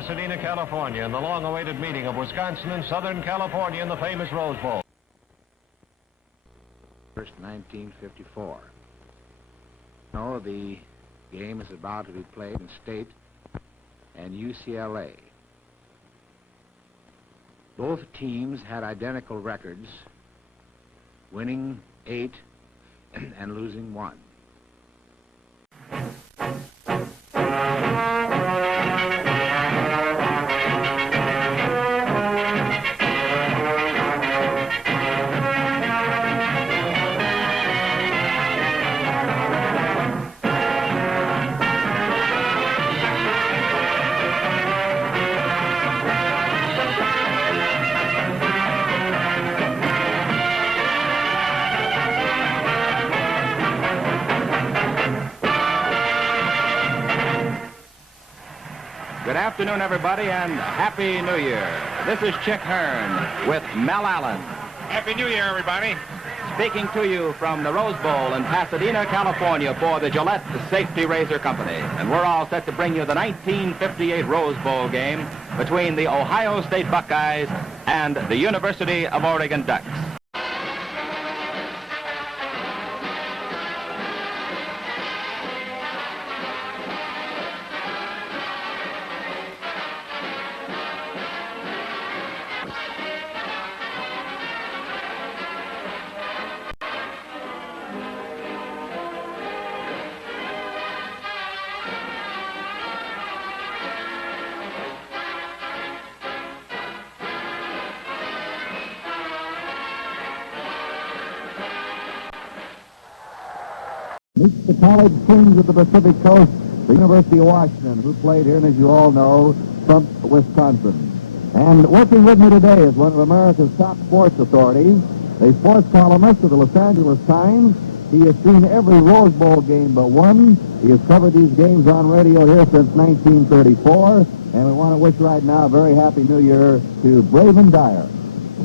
Pasadena, California, in the long-awaited meeting of Wisconsin and Southern California in the famous Rose Bowl. 1954. No, the game is about to be played in State and UCLA. Both teams had identical records, winning 8 and losing 1. Good afternoon, everybody, and Happy New Year. This is Chick Hearn with Mel Allen. Happy New Year, everybody. Speaking to you from the Rose Bowl in Pasadena, California for the Gillette Safety Razor Company. And we're all set to bring you the 1958 Rose Bowl game between the Ohio State Buckeyes and the University of Oregon Ducks. Meets the College Kings of the Pacific Coast, the University of Washington, who played here, and as you all know, thumped Wisconsin. And working with me today is one of America's top sports authorities, a sports columnist of the Los Angeles Times. He has seen every Rose Bowl game but one. He has covered these games on radio here since 1934, and we want to wish right now a very happy New Year to Braven Dyer.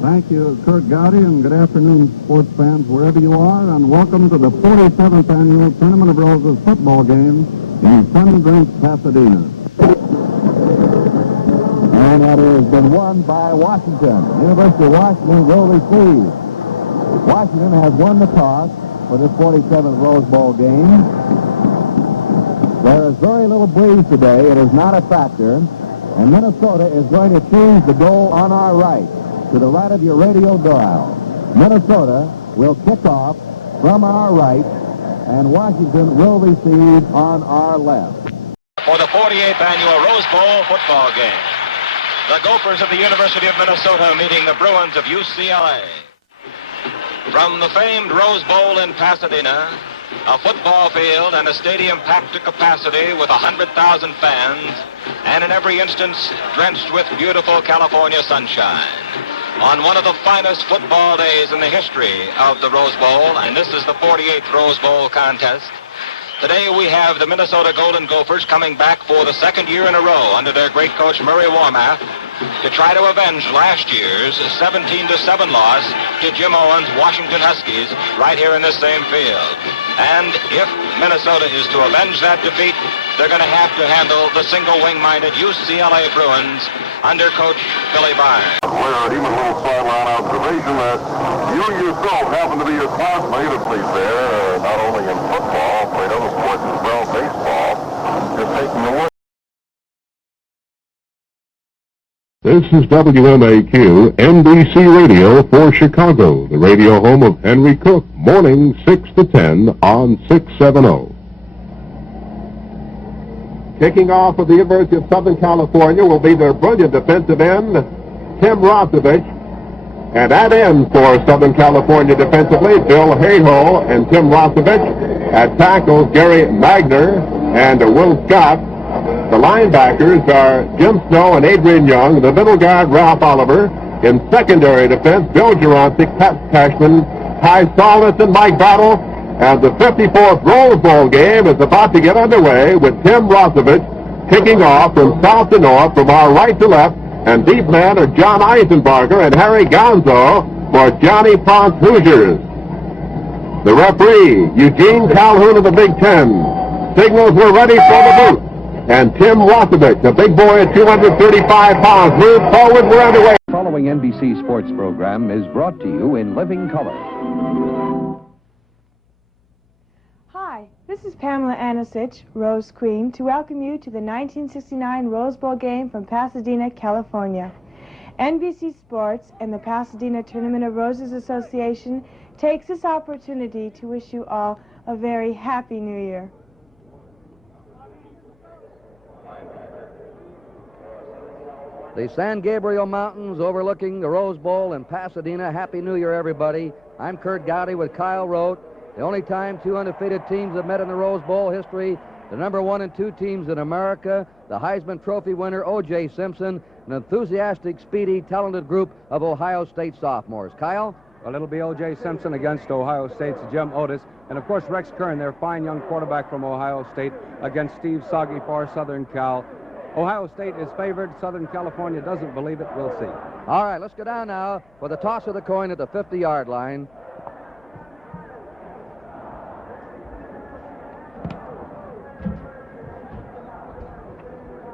Thank you, Kurt Gowdy, and good afternoon, sports fans, wherever you are, and welcome to the 47th Annual Tournament of Roses football game in Sun-drenched Pasadena. And that has been won by Washington. University of Washington will receive. Washington has won the toss for this 47th Rose Bowl game. There is very little breeze today. It is not a factor. And Minnesota is going to choose the goal on our right, to the right of your radio dial. Minnesota will kick off from our right, and Washington will receive on our left. For the 48th Annual Rose Bowl football game, the Gophers of the University of Minnesota meeting the Bruins of UCLA. From the famed Rose Bowl in Pasadena, a football field and a stadium packed to capacity with 100,000 fans, and in every instance drenched with beautiful California sunshine. On one of the finest football days in the history of the Rose Bowl, and this is the 48th Rose Bowl contest. Today we have the Minnesota Golden Gophers coming back for the second year in a row under their great coach Murray Warmath to try to avenge last year's 17-7 loss to Jim Owens' Washington Huskies right here in this same field. And if Minnesota is to avenge that defeat, they're going to have to handle the single wing-minded UCLA Bruins under coach Billy Barnes. Even a little sideline observation that you yourself happen to be a classmate who played there, not only in football, played other sports as well, baseball. You're taking away. This is WMAQ, NBC Radio for Chicago, the radio home of Henry Cook, morning 6 to 10 on 670. Kicking off for the University of Southern California will be their brilliant defensive end, Tim Rosevich. And at end for Southern California defensively, Bill Hayhoe and Tim Rosevich. At tackles, Gary Magner and Will Scott. The linebackers are Jim Snow and Adrian Young. The middle guard, Ralph Oliver. In secondary defense, Bill Juroncic, Pat Cashman, Ty Solness, and Mike Battle. And the 54th Rose Bowl game is about to get underway with Tim Rosevich kicking off from south to north, from our right to left. And deep men are John Eisenbarger and Harry Gonzo for Johnny Ponce Hoosiers. The referee, Eugene Calhoun of the Big Ten, signals we're ready for the booth. and Tim Rothevich, the big boy at 235 pounds. Move forward, we're underway. The following NBC sports program is brought to you in living color. Hi, this is Pamela Anasich, Rose Queen, to welcome you to the 1969 Rose Bowl game from Pasadena, California. NBC Sports and the Pasadena Tournament of Roses Association takes this opportunity to wish you all a very happy New Year. The San Gabriel Mountains overlooking the Rose Bowl in Pasadena. Happy New Year, everybody. I'm Kurt Gowdy with Kyle Rote. The only time two undefeated teams have met in the Rose Bowl history, the number 1 and 2 teams in America, the Heisman Trophy winner O.J. Simpson, an enthusiastic, speedy, talented group of Ohio State sophomores. Kyle? Well, it'll be O.J. Simpson against Ohio State's Jim Otis. And, of course, Rex Kern, their fine young quarterback from Ohio State, against Steve Soggy for Southern Cal. Ohio State is favored. Southern California doesn't believe it. We'll see. All right, let's go down now for the toss of the coin at the 50-yard line.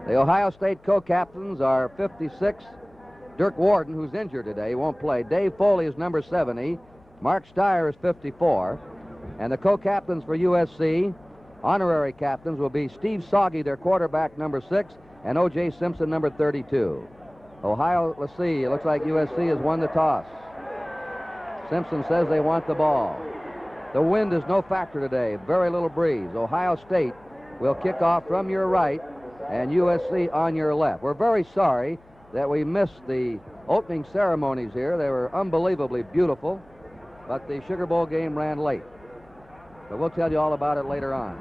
The Ohio State co-captains are 56. Dirk Warden, who's injured today, won't play. Dave Foley is number 70. Mark Steyer is 54. And the co-captains for USC, honorary captains, will be Steve Soggy, their quarterback, number 6, and O.J. Simpson, number 32. Ohio, let's see, it looks like USC has won the toss. Simpson says they want the ball. The wind is no factor today, very little breeze. Ohio State will kick off from your right and USC on your left. We're very sorry that we missed the opening ceremonies here. They were unbelievably beautiful, but the Sugar Bowl game ran late. But we'll tell you all about it later on.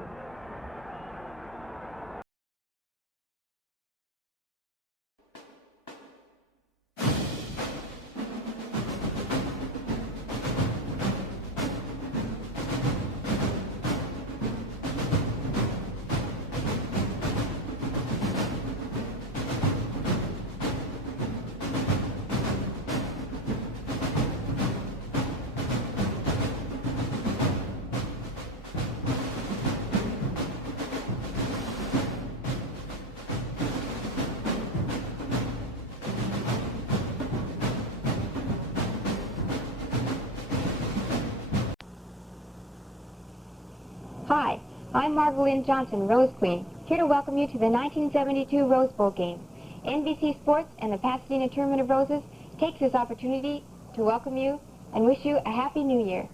Hi, I'm Marvelyn Johnson, Rose Queen, here to welcome you to the 1972 Rose Bowl game. NBC Sports and the Pasadena Tournament of Roses takes this opportunity to welcome you and wish you a Happy New Year.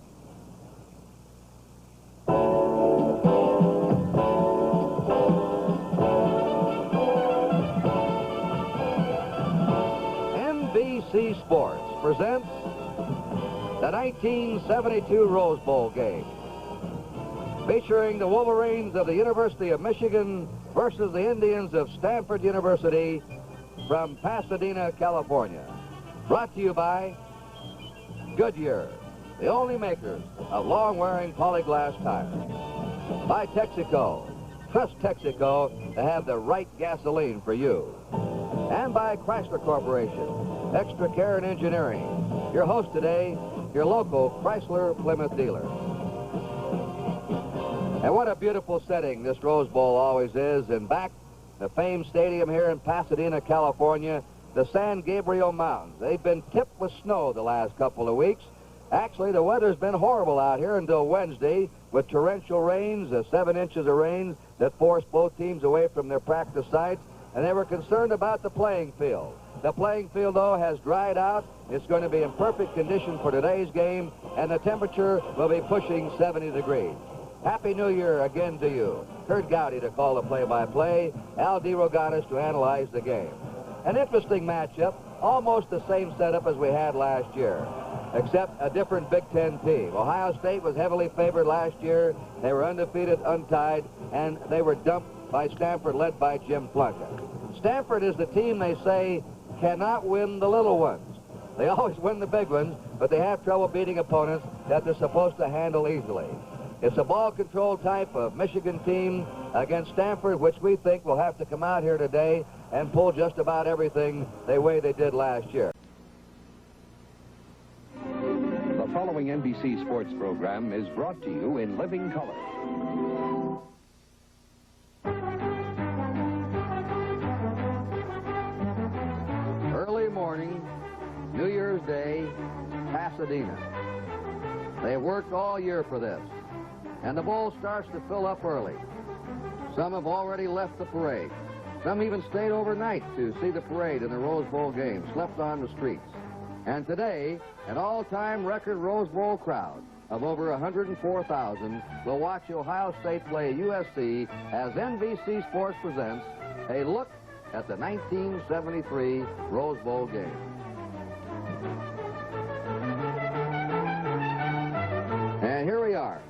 NBC Sports presents the 1972 Rose Bowl game, featuring the Wolverines of the University of Michigan versus the Indians of Stanford University from Pasadena, California. Brought to you by Goodyear, the only makers of long-wearing polyglass tires. By Texaco. Trust Texaco to have the right gasoline for you. And by Chrysler Corporation, Extra Care and Engineering. Your host today, your local Chrysler Plymouth dealer. And what a beautiful setting this Rose Bowl always is. And back the famed stadium here in Pasadena, California, the San Gabriel Mountains. They've been tipped with snow the last couple of weeks. Actually, the weather's been horrible out here until Wednesday with torrential rains, 7 inches of rain that forced both teams away from their practice sites. And they were concerned about the playing field. The playing field, though, has dried out. It's going to be in perfect condition for today's game, and the temperature will be pushing 70 degrees. Happy New Year again to you. Kurt Gowdy to call the play-by-play, Al DeRogatis to analyze the game. An interesting matchup, almost the same setup as we had last year, except a different Big Ten team. Ohio State was heavily favored last year. They were undefeated, untied, and they were dumped by Stanford, led by Jim Plunkett. Stanford is the team they say cannot win the little ones. They always win the big ones, but they have trouble beating opponents that they're supposed to handle easily. It's a ball control type of Michigan team against Stanford, which we think will have to come out here today and pull just about everything the way they did last year. The following NBC Sports program is brought to you in living color. Pasadena. They worked all year for this, and the bowl starts to fill up early. Some have already left the parade. Some even stayed overnight to see the parade in the Rose Bowl game, slept on the streets. And today, an all-time record Rose Bowl crowd of over 104,000 will watch Ohio State play USC as NBC Sports presents a look at the 1973 Rose Bowl game. And here we are,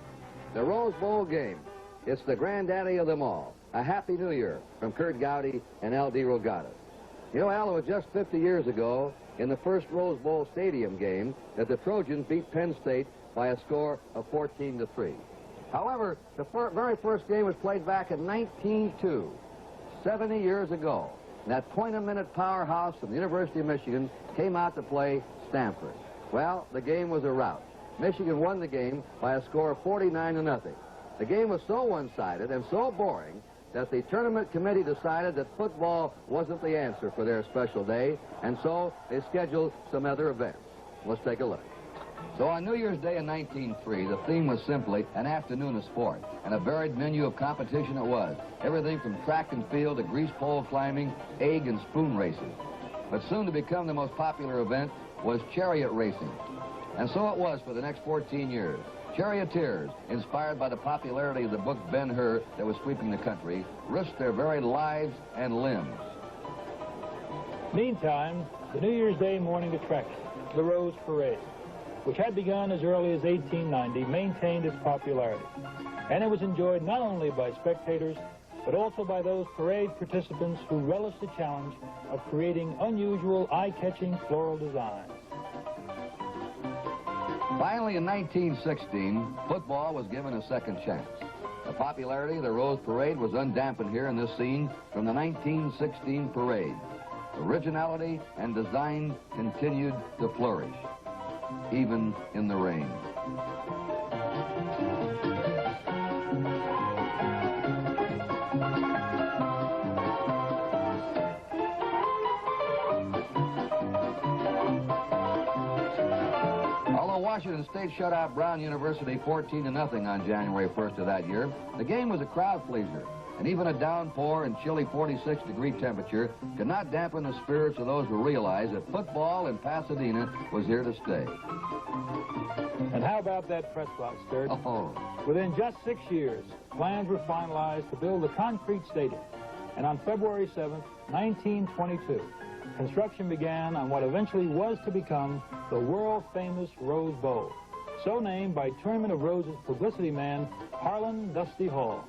the Rose Bowl game. It's the granddaddy of them all. A Happy New Year from Kurt Gowdy and L.D. Rogatis. You know, Al, it was just 50 years ago in the first Rose Bowl Stadium game that the Trojans beat Penn State by a score of 14-3. However, the very first game was played back in 1902, 70 years ago. And that point-a-minute powerhouse from the University of Michigan came out to play Stanford. Well, the game was a rout. Michigan won the game by a score of 49-0. The game was so one-sided and so boring that the tournament committee decided that football wasn't the answer for their special day, and so they scheduled some other events. Let's take a look. So on New Year's Day in 1903, the theme was simply an afternoon of sport, and a varied menu of competition it was. Everything from track and field to grease pole climbing, egg and spoon races. But soon to become the most popular event was chariot racing. And so it was for the next 14 years. Charioteers, inspired by the popularity of the book Ben-Hur that was sweeping the country, risked their very lives and limbs. Meantime, the New Year's Day morning attraction, the Rose Parade, which had begun as early as 1890, maintained its popularity. And it was enjoyed not only by spectators, but also by those parade participants who relished the challenge of creating unusual, eye-catching floral designs. Finally, in 1916, football was given a second chance. The popularity of the Rose Parade was undampened here in this scene from the 1916 parade. Originality and design continued to flourish, even in the rain. Washington State shut out Brown University 14-0 on January 1st of that year. The game was a crowd pleaser, and even a downpour and chilly 46-degree temperature could not dampen the spirits of those who realized that football in Pasadena was here to stay. And how about that press box, Sturt? Within just 6 years, plans were finalized to build a concrete stadium. And on February 7th, 1922, construction began on what eventually was to become the world-famous Rose Bowl, so named by Tournament of Roses publicity man Harlan Dusty Hall.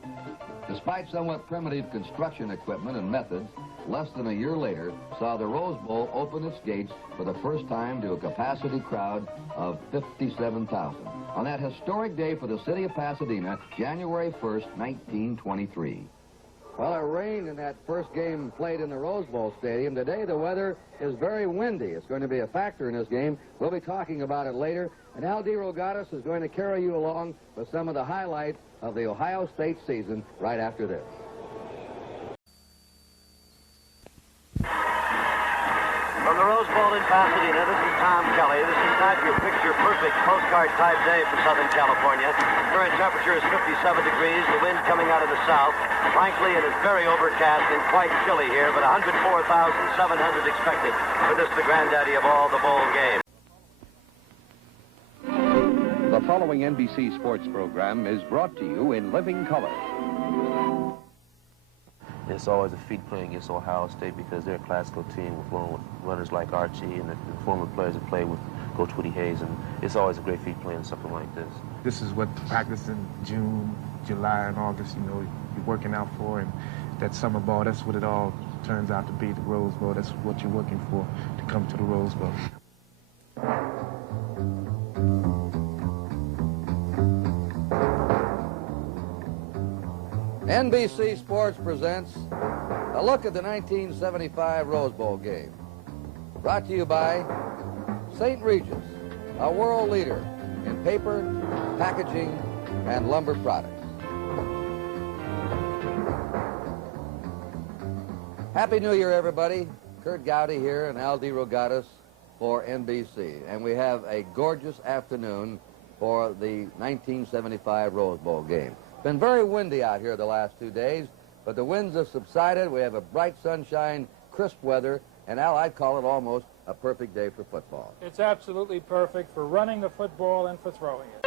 Despite somewhat primitive construction equipment and methods, less than a year later saw the Rose Bowl open its gates for the first time to a capacity crowd of 57,000. On that historic day for the city of Pasadena, January 1st, 1923. Well, it rained in that first game played in the Rose Bowl Stadium. Today, the weather is very windy. It's going to be a factor in this game. We'll be talking about it later. And L.D. Rogatis is going to carry you along with some of the highlights of the Ohio State season right after this. From the Rose Bowl in Pasadena, this is Tom Kelly. This is not your picture-perfect postcard-type day for Southern California. Current temperature is 57 degrees, the wind coming out of the south. Frankly, it is very overcast and quite chilly here, but 104,700 expected for this, the granddaddy of all the bowl games. The following NBC Sports program is brought to you in living color. It's always a feat playing against Ohio State because they're a classical team with runners like Archie and the former players that played with Coach Woody Hayes, and it's always a great feat playing something like this. This is what practice in June, July, and August, you know, you're working out for, and that summer ball, that's what it all turns out to be, the Rose Bowl. That's what you're working for, to come to the Rose Bowl. NBC Sports presents a look at the 1975 Rose Bowl game. Brought to you by St. Regis, a world leader in paper, packaging, and lumber products. Happy New Year, everybody. Kurt Gowdy here and L.D. Rogatis. for NBC, and we have a gorgeous afternoon for the 1975 Rose Bowl game. It's been very windy out here the last 2 days, but the winds have subsided. We have a bright sunshine, crisp weather, and Al, I'd call it almost a perfect day for football. It's absolutely perfect for running the football and for throwing it.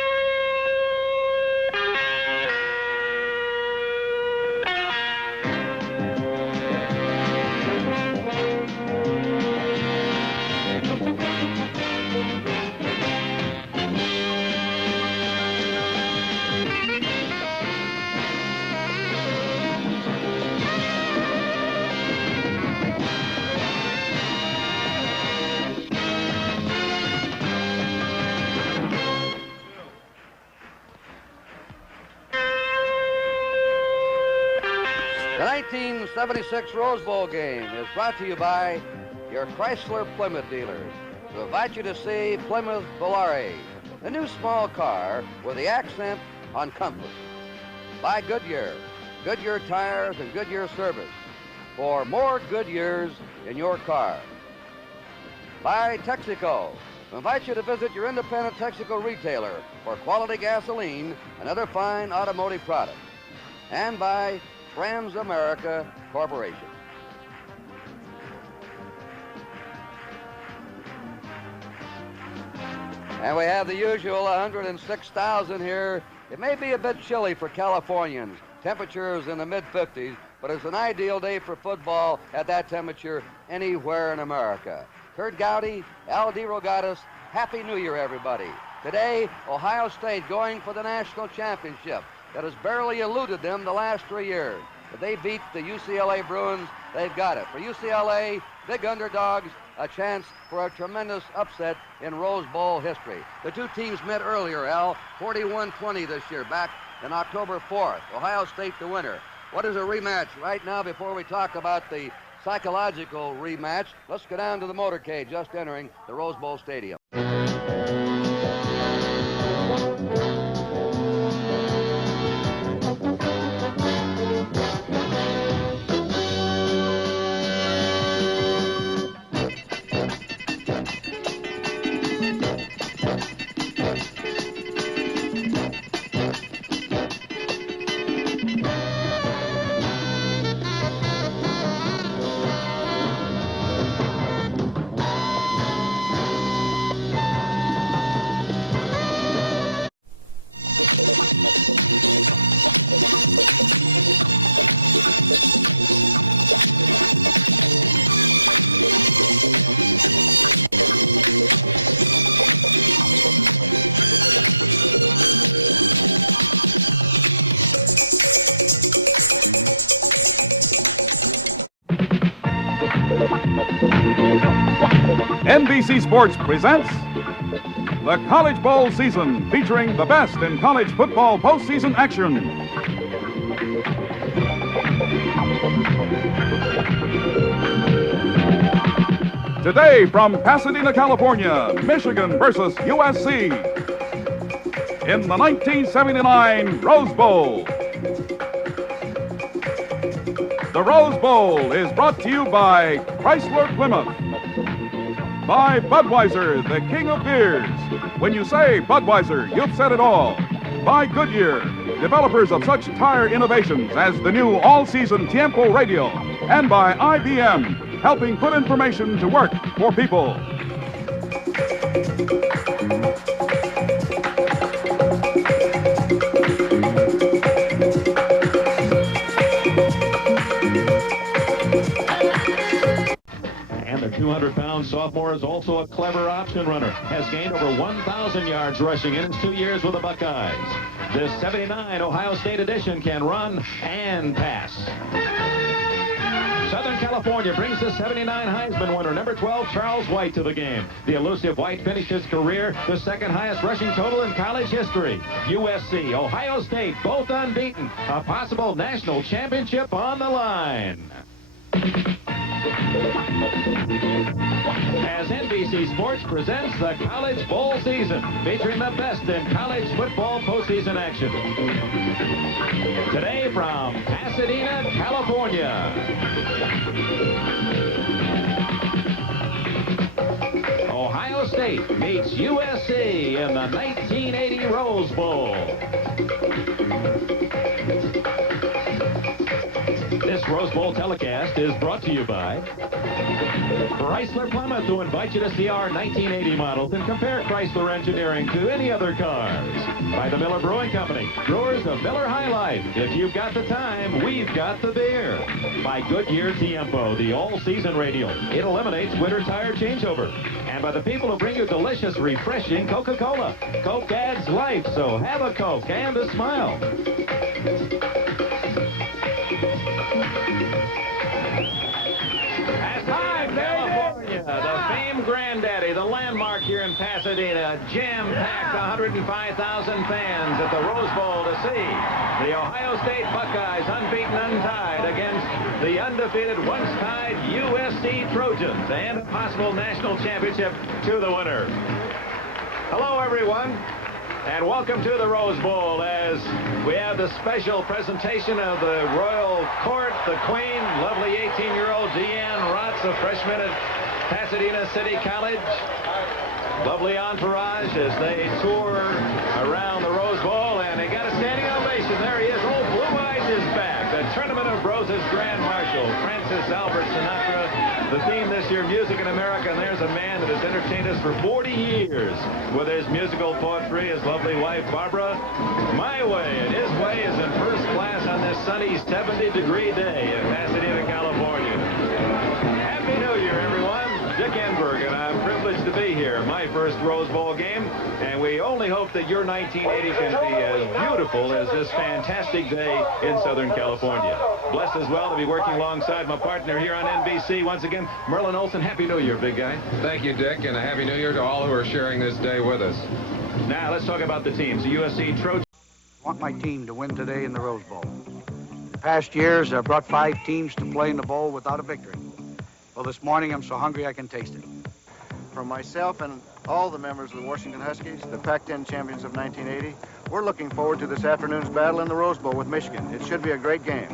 The 1976 Rose Bowl game is brought to you by your Chrysler Plymouth dealers, who invite you to see Plymouth Volare, the new small car with the accent on comfort. By Goodyear, Goodyear tires and Goodyear service for more good years in your car. By Texaco, who invite you to visit your independent Texaco retailer for quality gasoline and other fine automotive products. And by Transamerica Corporation. And we have the usual 106,000 here. It may be a bit chilly for Californians. Temperatures in the mid-50s, but it's an ideal day for football at that temperature anywhere in America. Kurt Gowdy, Al DeRogatis, Happy New Year, everybody. Today, Ohio State going for the national championship that has barely eluded them the last 3 years. If they beat the UCLA Bruins, they've got it. For UCLA, big underdogs, a chance for a tremendous upset in Rose Bowl history. The two teams met earlier, Al, 41-20 this year, back on October 4th. Ohio State the winner. What is a rematch right now before we talk about the psychological rematch? Let's go down to the motorcade just entering the Rose Bowl Stadium. NBC Sports presents the College Bowl season, featuring the best in college football postseason action. Today from Pasadena, California, Michigan versus USC in the 1979 Rose Bowl. The Rose Bowl is brought to you by Chrysler Plymouth, by Budweiser, the king of beers. When you say Budweiser, you've said it all. By Goodyear, developers of such tire innovations as the new all-season Tiempo radio. And by IBM, helping put information to work for people. And the 200-pound sophomore is also a clever option runner. Has gained over 1,000 yards rushing in his 2 years with the Buckeyes. This 79 Ohio State edition can run and pass. Southern California brings the 79 Heisman winner, number 12, Charles White, to the game. The elusive White finished his career the second highest rushing total in college history. USC, Ohio State, both unbeaten. A possible national championship on the line. As NBC Sports presents the College Bowl season, featuring the best in college football postseason action. Today from Pasadena, California. Ohio State meets USC in the 1980 Rose Bowl. This Rose Bowl telecast is brought to you by Chrysler Plymouth, who invite you to see our 1980 models and compare Chrysler engineering to any other cars. By the Miller Brewing Company, brewers of Miller High Life. If you've got the time, we've got the beer. By Goodyear Tiempo, the all-season radial. It eliminates winter tire changeover. And by the people who bring you delicious, refreshing Coca-Cola. Coke adds life, so have a Coke and a smile. California, the famed granddaddy, the landmark here in Pasadena, jam-packed 105,000 fans at the Rose Bowl to see the Ohio State Buckeyes unbeaten, untied against the undefeated, once-tied USC Trojans, and a possible national championship to the winner. Hello, everyone. And welcome to the Rose Bowl as we have the special presentation of the Royal Court, the Queen, lovely 18-year-old Deanne Rotz, a freshman at Pasadena City College. Lovely entourage as they tour around the Rose Bowl, and they got a standing ovation. There he is. Old Blue Eyes is back. The Tournament of Roses Grand Marshal, Francis Albert Sinatra. The theme this year, Music in America, and there's a man that has entertained us for 40 years with his musical poetry, his lovely wife, Barbara. My Way, and his way is in first class on this sunny 70-degree day in Pasadena, California. Happy New Year, everyone. Dick Enberg, and I'm privileged to be here. My first Rose Bowl game, and we only hope that your 1980 can be as beautiful as this fantastic day in Southern California. Blessed as well to be working alongside my partner here on NBC once again, Merlin Olsen. Happy New Year, big guy. Thank you, Dick, and a Happy New Year to all who are sharing this day with us. Now, let's talk about the teams. The USC Trojans. I want my team to win today in the Rose Bowl. The past years, I've brought 5 teams to play in the bowl without a victory. Well, this morning, I'm so hungry I can taste it. From myself and all the members of the Washington Huskies, the Pac-10 champions of 1980, we're looking forward to this afternoon's battle in the Rose Bowl with Michigan. It should be a great game.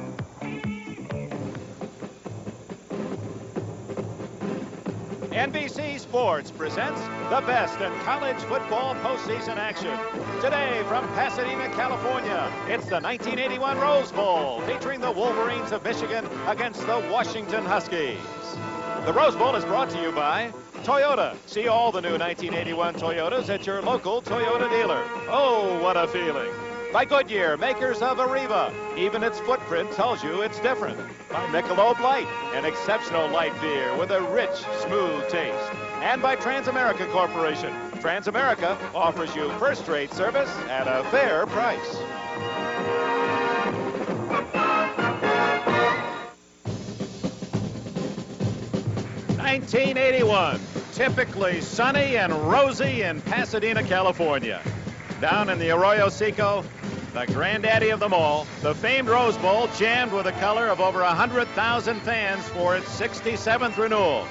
NBC Sports presents the best in college football postseason action. Today from Pasadena, California, it's the 1981 Rose Bowl featuring the Wolverines of Michigan against the Washington Huskies. The Rose Bowl is brought to you by Toyota. See all the new 1981 Toyotas at your local Toyota dealer. Oh, what a feeling. By Goodyear, makers of Arriva. Even its footprint tells you it's different. By Michelob Light, an exceptional light beer with a rich, smooth taste. And by Transamerica Corporation. Transamerica offers you first-rate service at a fair price. '81, typically sunny and rosy in Pasadena, California. Down in the Arroyo Seco, the granddaddy of them all, the famed Rose Bowl jammed with the color of over 100,000 fans for its 67th renewal.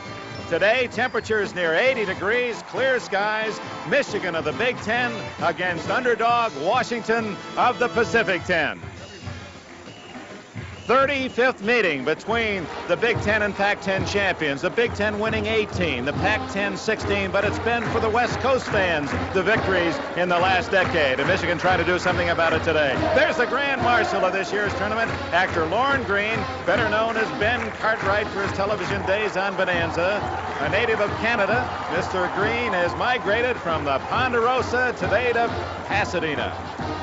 Today, temperatures near 80 degrees, clear skies, Michigan of the Big Ten against underdog Washington of the Pacific 10. 35th meeting between the Big Ten and Pac-10 champions. The Big Ten winning 18, the Pac-10 16, but it's been for the West Coast fans the victories in the last decade. And Michigan trying to do something about it today. There's the Grand Marshal of this year's tournament, actor Lorne Greene, better known as Ben Cartwright for his television days on Bonanza. A native of Canada, Mr. Greene has migrated from the Ponderosa today to Pasadena.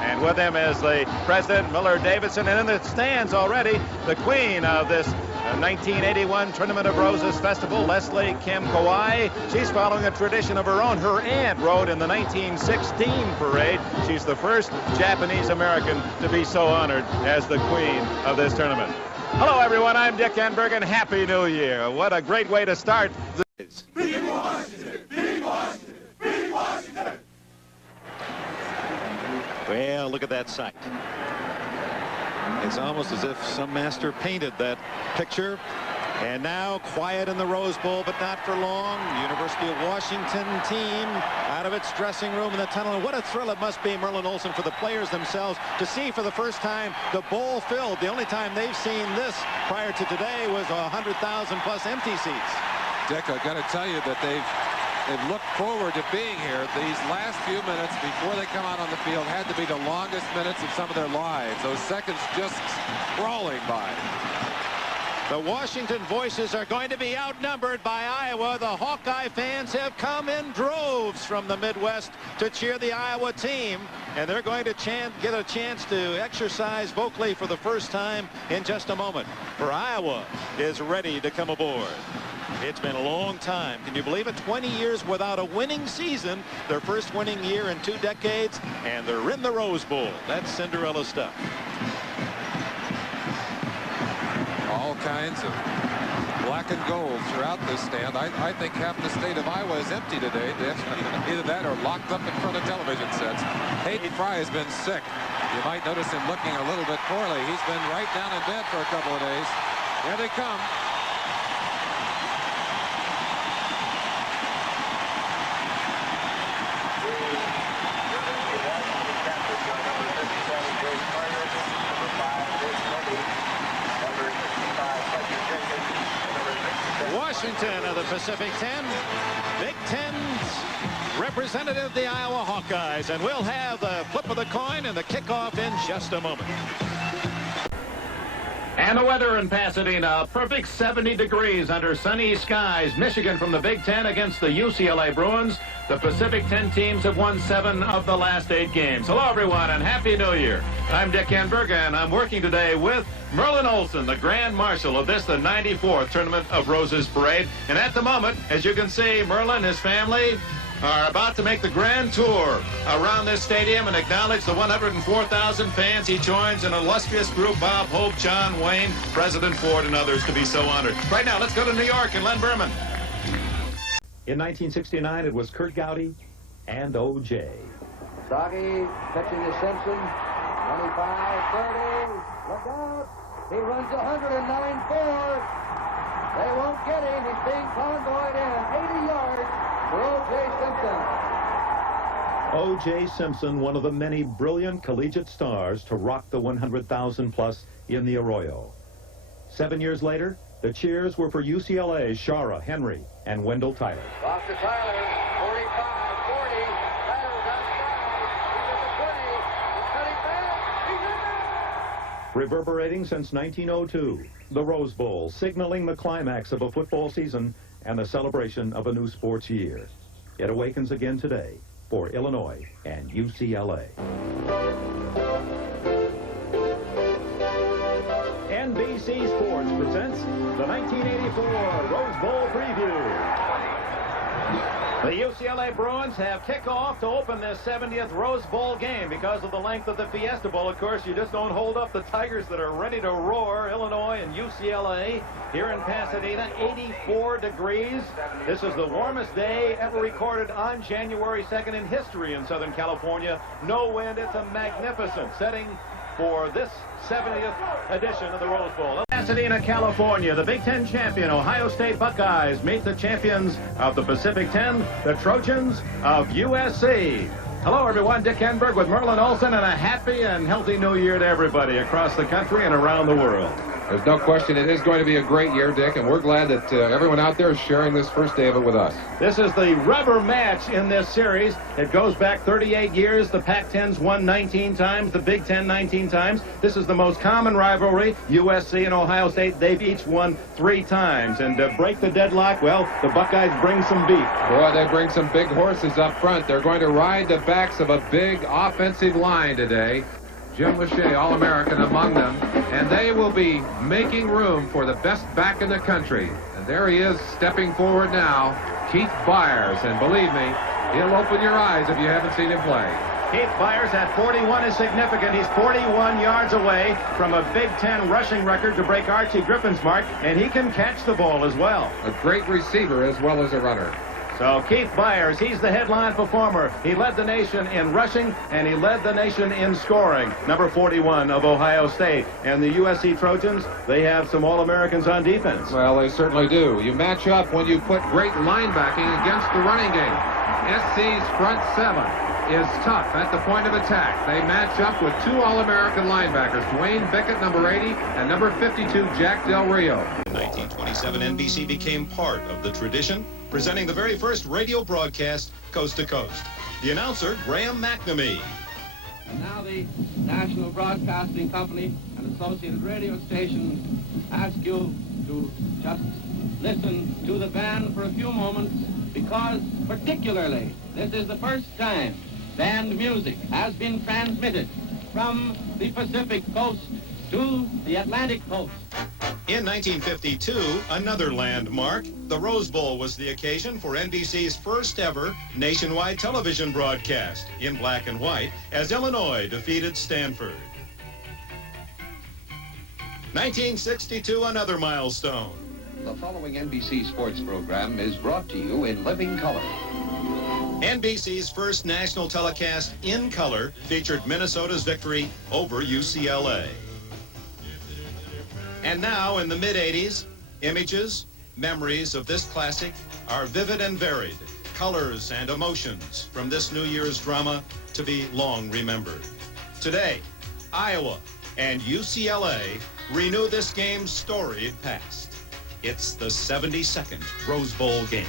And with him is the President, Miller Davidson, and in the stands already, the queen of this 1981 Tournament of Roses Festival, Leslie Kim Kawai. She's following a tradition of her own. Her aunt rode in the 1916 parade. She's the first Japanese American to be so honored as the queen of this tournament. Hello, everyone. I'm Dick Enberg, and Happy New Year. What a great way to start this. Beat Washington! Beat Washington! Beat Washington! Well, look at that sight. It's almost as if some master painted that picture. And now quiet in the Rose Bowl, but not for long. University of Washington team out of its dressing room in the tunnel. And what a thrill it must be, Merlin Olsen, for the players themselves to see for the first time the bowl filled. The only time they've seen this prior to today was 100,000 plus empty seats. Dick, I've got to tell you that they've They've looked forward to being here. These last few minutes before they come out on the field had to be the longest minutes of some of their lives. Those seconds just crawling by. The Washington Voices are going to be outnumbered by Iowa. The Hawkeye fans have come in droves from the Midwest to cheer the Iowa team, and they're going to get a chance to exercise vocally for the first time in just a moment. For Iowa is ready to come aboard. It's been a long time. Can you believe it? 20 years without a winning season. Their first winning year in 2 decades, and they're in the Rose Bowl. That's Cinderella stuff. All kinds of black and gold throughout this stand. I think half the state of Iowa is empty today. Either that or locked up in front of television sets. Hayden Fry has been sick. You might notice him looking a little bit poorly. He's been right down in bed for a couple of days. Here they come. Washington of the Pacific 10, Big Ten's representative, the Iowa Hawkeyes, and we'll have the flip of the coin and the kickoff in just a moment. And the weather in Pasadena, perfect 70 degrees under sunny skies. Michigan from the Big Ten against the UCLA Bruins. The Pacific 10 teams have won 7 of the last 8 games. Hello, everyone, and Happy New Year. I'm Dick Enberg, and I'm working today with Merlin Olsen, the Grand Marshal of this, the 94th Tournament of Roses Parade. And at the moment, as you can see, Merlin and his family are about to make the grand tour around this stadium and acknowledge the 104,000 fans. He joins an illustrious group: Bob Hope, John Wayne, President Ford, and others to be so honored. Right now, let's go to New York and Len Berman. In 1969, it was Kurt Gowdy and O.J. Soggy catching to Simpson. 25, 30. Look out. He runs 109.4. They won't get him. He's being convoyed in. 80 yards for O.J. Simpson. O.J. Simpson, one of the many brilliant collegiate stars to rock the 100,000 plus in the Arroyo. 7 years later, the cheers were for UCLA's Shara Henry and Wendell Tyler. Off to Tyler, 45, 40, Tyler's outside, he's at the 20, he's cutting back, he's in there! Reverberating since 1902, the Rose Bowl, signaling the climax of a football season and the celebration of a new sports year. It awakens again today for Illinois and UCLA. NBC Sports presents the 1984 Rose Bowl preview. The UCLA Bruins have kickoff to open this 70th Rose Bowl game. Because of the length of the Fiesta Bowl, of course, you just don't hold up the Tigers that are ready to roar. Illinois and UCLA here in Pasadena, 84 degrees. This is the warmest day ever recorded on January 2nd in history in Southern California. No wind. It's a magnificent setting for this 70th edition of the Rose Bowl. Pasadena, California, the Big Ten champion Ohio State Buckeyes meet the champions of the Pacific 10, the Trojans of USC. Hello, everyone. Dick Enberg with Merlin Olsen, and a happy and healthy new year to everybody across the country and around the world. There's no question it is going to be a great year, Dick, and we're glad that everyone out there is sharing this first day of it with us. This is the rubber match in this series. It goes back 38 years. The Pac-10's won 19 times, the Big Ten 19 times. This is the most common rivalry. USC and Ohio State, they've each won 3 times. And to break the deadlock, well, the Buckeyes bring some beef. Boy, they bring some big horses up front. They're going to ride the backs of a big offensive line today. Jim Lachey, All-American, among them, and they will be making room for the best back in the country. And there he is, stepping forward now, Keith Byers, and believe me, he'll open your eyes if you haven't seen him play. Keith Byers at 41 is significant. He's 41 yards away from a Big Ten rushing record to break Archie Griffin's mark, and he can catch the ball as well. A great receiver as well as a runner. So Keith Byers, he's the headline performer. He led the nation in rushing, and he led the nation in scoring. Number 41 of Ohio State. And the USC Trojans, they have some All-Americans on defense. Well, they certainly do. You match up when you put great linebacking against the running game. SC's front 7 is tough at the point of attack. They match up with two All-American linebackers, Dwayne Bickett, number 80, and number 52, Jack Del Rio. In 1927, NBC became part of the tradition, presenting the very first radio broadcast coast to coast. The announcer, Graham McNamee. And now the National Broadcasting Company and associated radio stations ask you to just listen to the band for a few moments, because particularly this is the first time band music has been transmitted from the Pacific coast to the Atlantic coast. In 1952, another landmark, the Rose Bowl was the occasion for NBC's first ever nationwide television broadcast in black and white as Illinois defeated Stanford. 1962, another milestone. The following NBC sports program is brought to you in living color. NBC's first national telecast in color featured Minnesota's victory over UCLA. And now, in the mid-'80s, images, memories of this classic are vivid and varied. Colors and emotions from this New Year's drama to be long remembered. Today, Iowa and UCLA renew this game's storied past. It's the 72nd Rose Bowl game.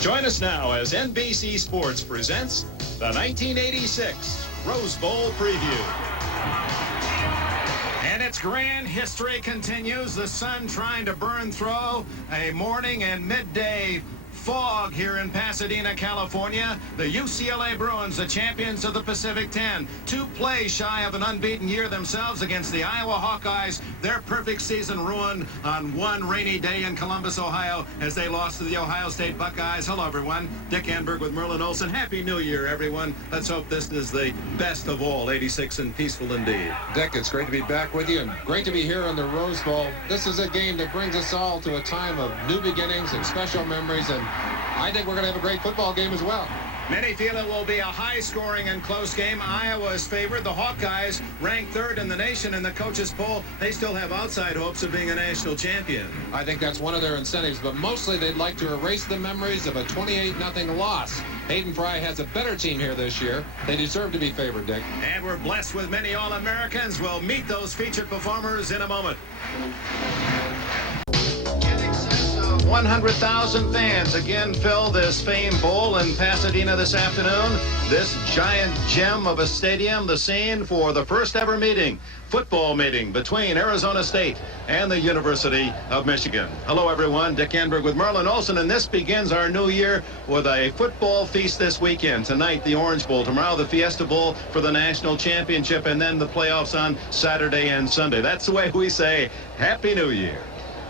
Join us now as NBC Sports presents the 1986 Rose Bowl Preview. And its grand history continues. The sun trying to burn through a morning and midday fog here in Pasadena, California. The UCLA Bruins, the champions of the Pacific 10, 2 plays shy of an unbeaten year themselves against the Iowa Hawkeyes. Their perfect season ruined on one rainy day in Columbus, Ohio, as they lost to the Ohio State Buckeyes. Hello, everyone. Dick Enberg with Merlin Olsen. Happy New Year, everyone. Let's hope this is the best of all, 86 and peaceful indeed. Dick, it's great to be back with you and great to be here on the Rose Bowl. This is a game that brings us all to a time of new beginnings and special memories, and I think we're going to have a great football game as well. Many feel it will be a high-scoring and close game. Iowa is favored. The Hawkeyes, ranked 3rd in the nation in the coaches' poll, they still have outside hopes of being a national champion. I think that's one of their incentives, but mostly they'd like to erase the memories of a 28-0 loss. Hayden Fry has a better team here this year. They deserve to be favored, Dick. And we're blessed with many All-Americans. We'll meet those featured performers in a moment. 100,000 fans again fill this famed bowl in Pasadena this afternoon. This giant gem of a stadium, the scene for the first ever football meeting between Arizona State and the University of Michigan. Hello, everyone. Dick Enberg with Merlin Olsen, and this begins our new year with a football feast this weekend. Tonight, the Orange Bowl. Tomorrow, the Fiesta Bowl for the national championship, and then the playoffs on Saturday and Sunday. That's the way we say Happy New Year.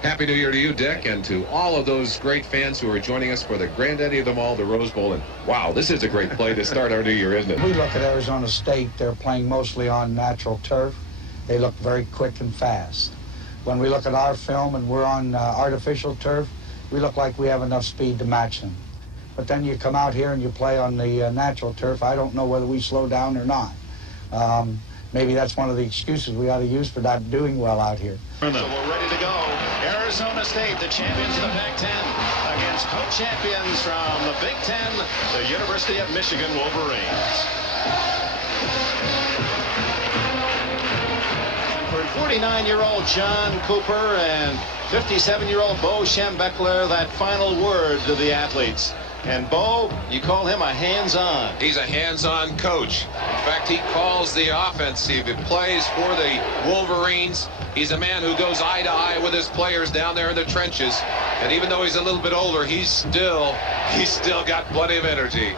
Happy New Year to you, Dick, and to all of those great fans who are joining us for the granddaddy of them all, the Rose Bowl. And wow, this is a great play to start our new year, isn't it? We look at Arizona State, they're playing mostly on natural turf. They look very quick and fast. When we look at our film and we're on artificial turf, we look like we have enough speed to match them. But then you come out here and you play on the natural turf. I don't know whether we slow down or not. Maybe that's one of the excuses we ought to use for not doing well out here. So we're ready to go. Arizona State, the champions of the Pac-10, against co-champions from the Big Ten, the University of Michigan Wolverines. For 49-year-old John Cooper and 57-year-old Bo Schembechler, that final word to the athletes. And Bo, you call him a hands-on. He's a hands-on coach. In fact, he calls the offense. He plays for the Wolverines. He's a man who goes eye to eye with his players down there in the trenches. And even though he's a little bit older, he's still got plenty of energy.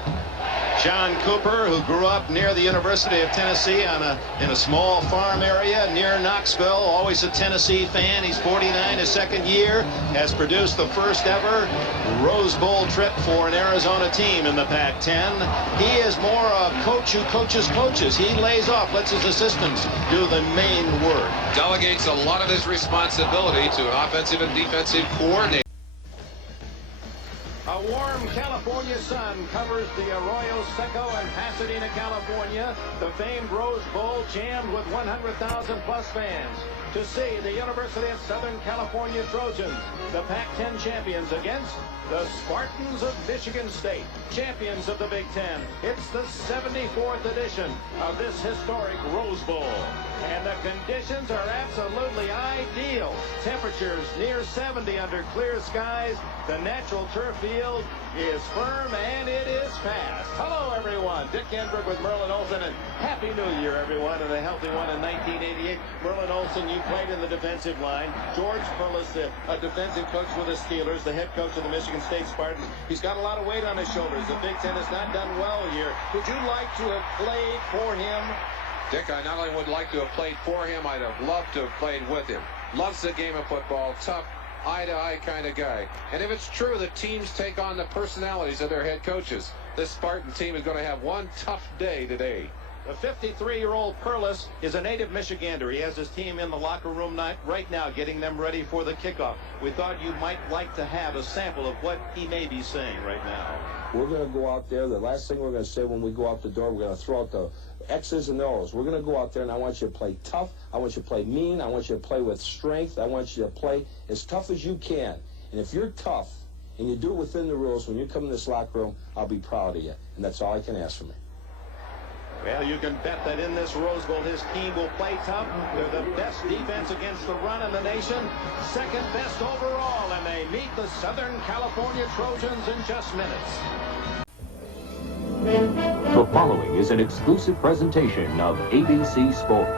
John Cooper, who grew up near the University of Tennessee in a small farm area near Knoxville, always a Tennessee fan. He's 49, his second year, has produced the first ever Rose Bowl trip for an Arizona team in the Pac-10. He is more a coach who coaches coaches. He lays off, lets his assistants do the main work. Delegates a lot of his responsibility to an offensive and defensive coordinator. A warm California sun covers the Arroyo Seco in Pasadena, California. The famed Rose Bowl jammed with 100,000 plus fans to see the University of Southern California Trojans, the Pac-10 champions, against the Spartans of Michigan State, champions of the Big Ten. It's the 74th edition of this historic Rose Bowl. And the conditions are absolutely ideal. Temperatures near 70 under clear skies. The natural turf field is firm and it is fast. Hello, everyone. Dick Enberg with Merlin Olsen, and Happy New Year, everyone, and a healthy one in 1988. Merlin Olsen, you played in the defensive line. George Perlis, a defensive coach with the Steelers, the head coach of the Michigan State Spartans. He's got a lot of weight on his shoulders. The Big Ten has not done well here. Would you like to have played for him? Dick, I not only would like to have played for him, I'd have loved to have played with him. Loves the game of football, tough, eye-to-eye kind of guy. And if it's true that teams take on the personalities of their head coaches, this Spartan team is going to have one tough day today. The 53-year-old Perlis is a native Michigander. He has his team in the locker room right now, getting them ready for the kickoff. We thought you might like to have a sample of what he may be saying right now. We're going to go out there. The last thing we're going to say when we go out the door, we're going to throw out the X's and O's. We're going to go out there, and I want you to play tough. I want you to play mean. I want you to play with strength. I want you to play as tough as you can. And if you're tough and you do it within the rules, when you come in this locker room, I'll be proud of you. And that's all I can ask from you. Well, you can bet that in this Rose Bowl, his team will play tough. They're the best defense against the run in the nation, second best overall, and they meet the Southern California Trojans in just minutes. The following is an exclusive presentation of ABC Sports.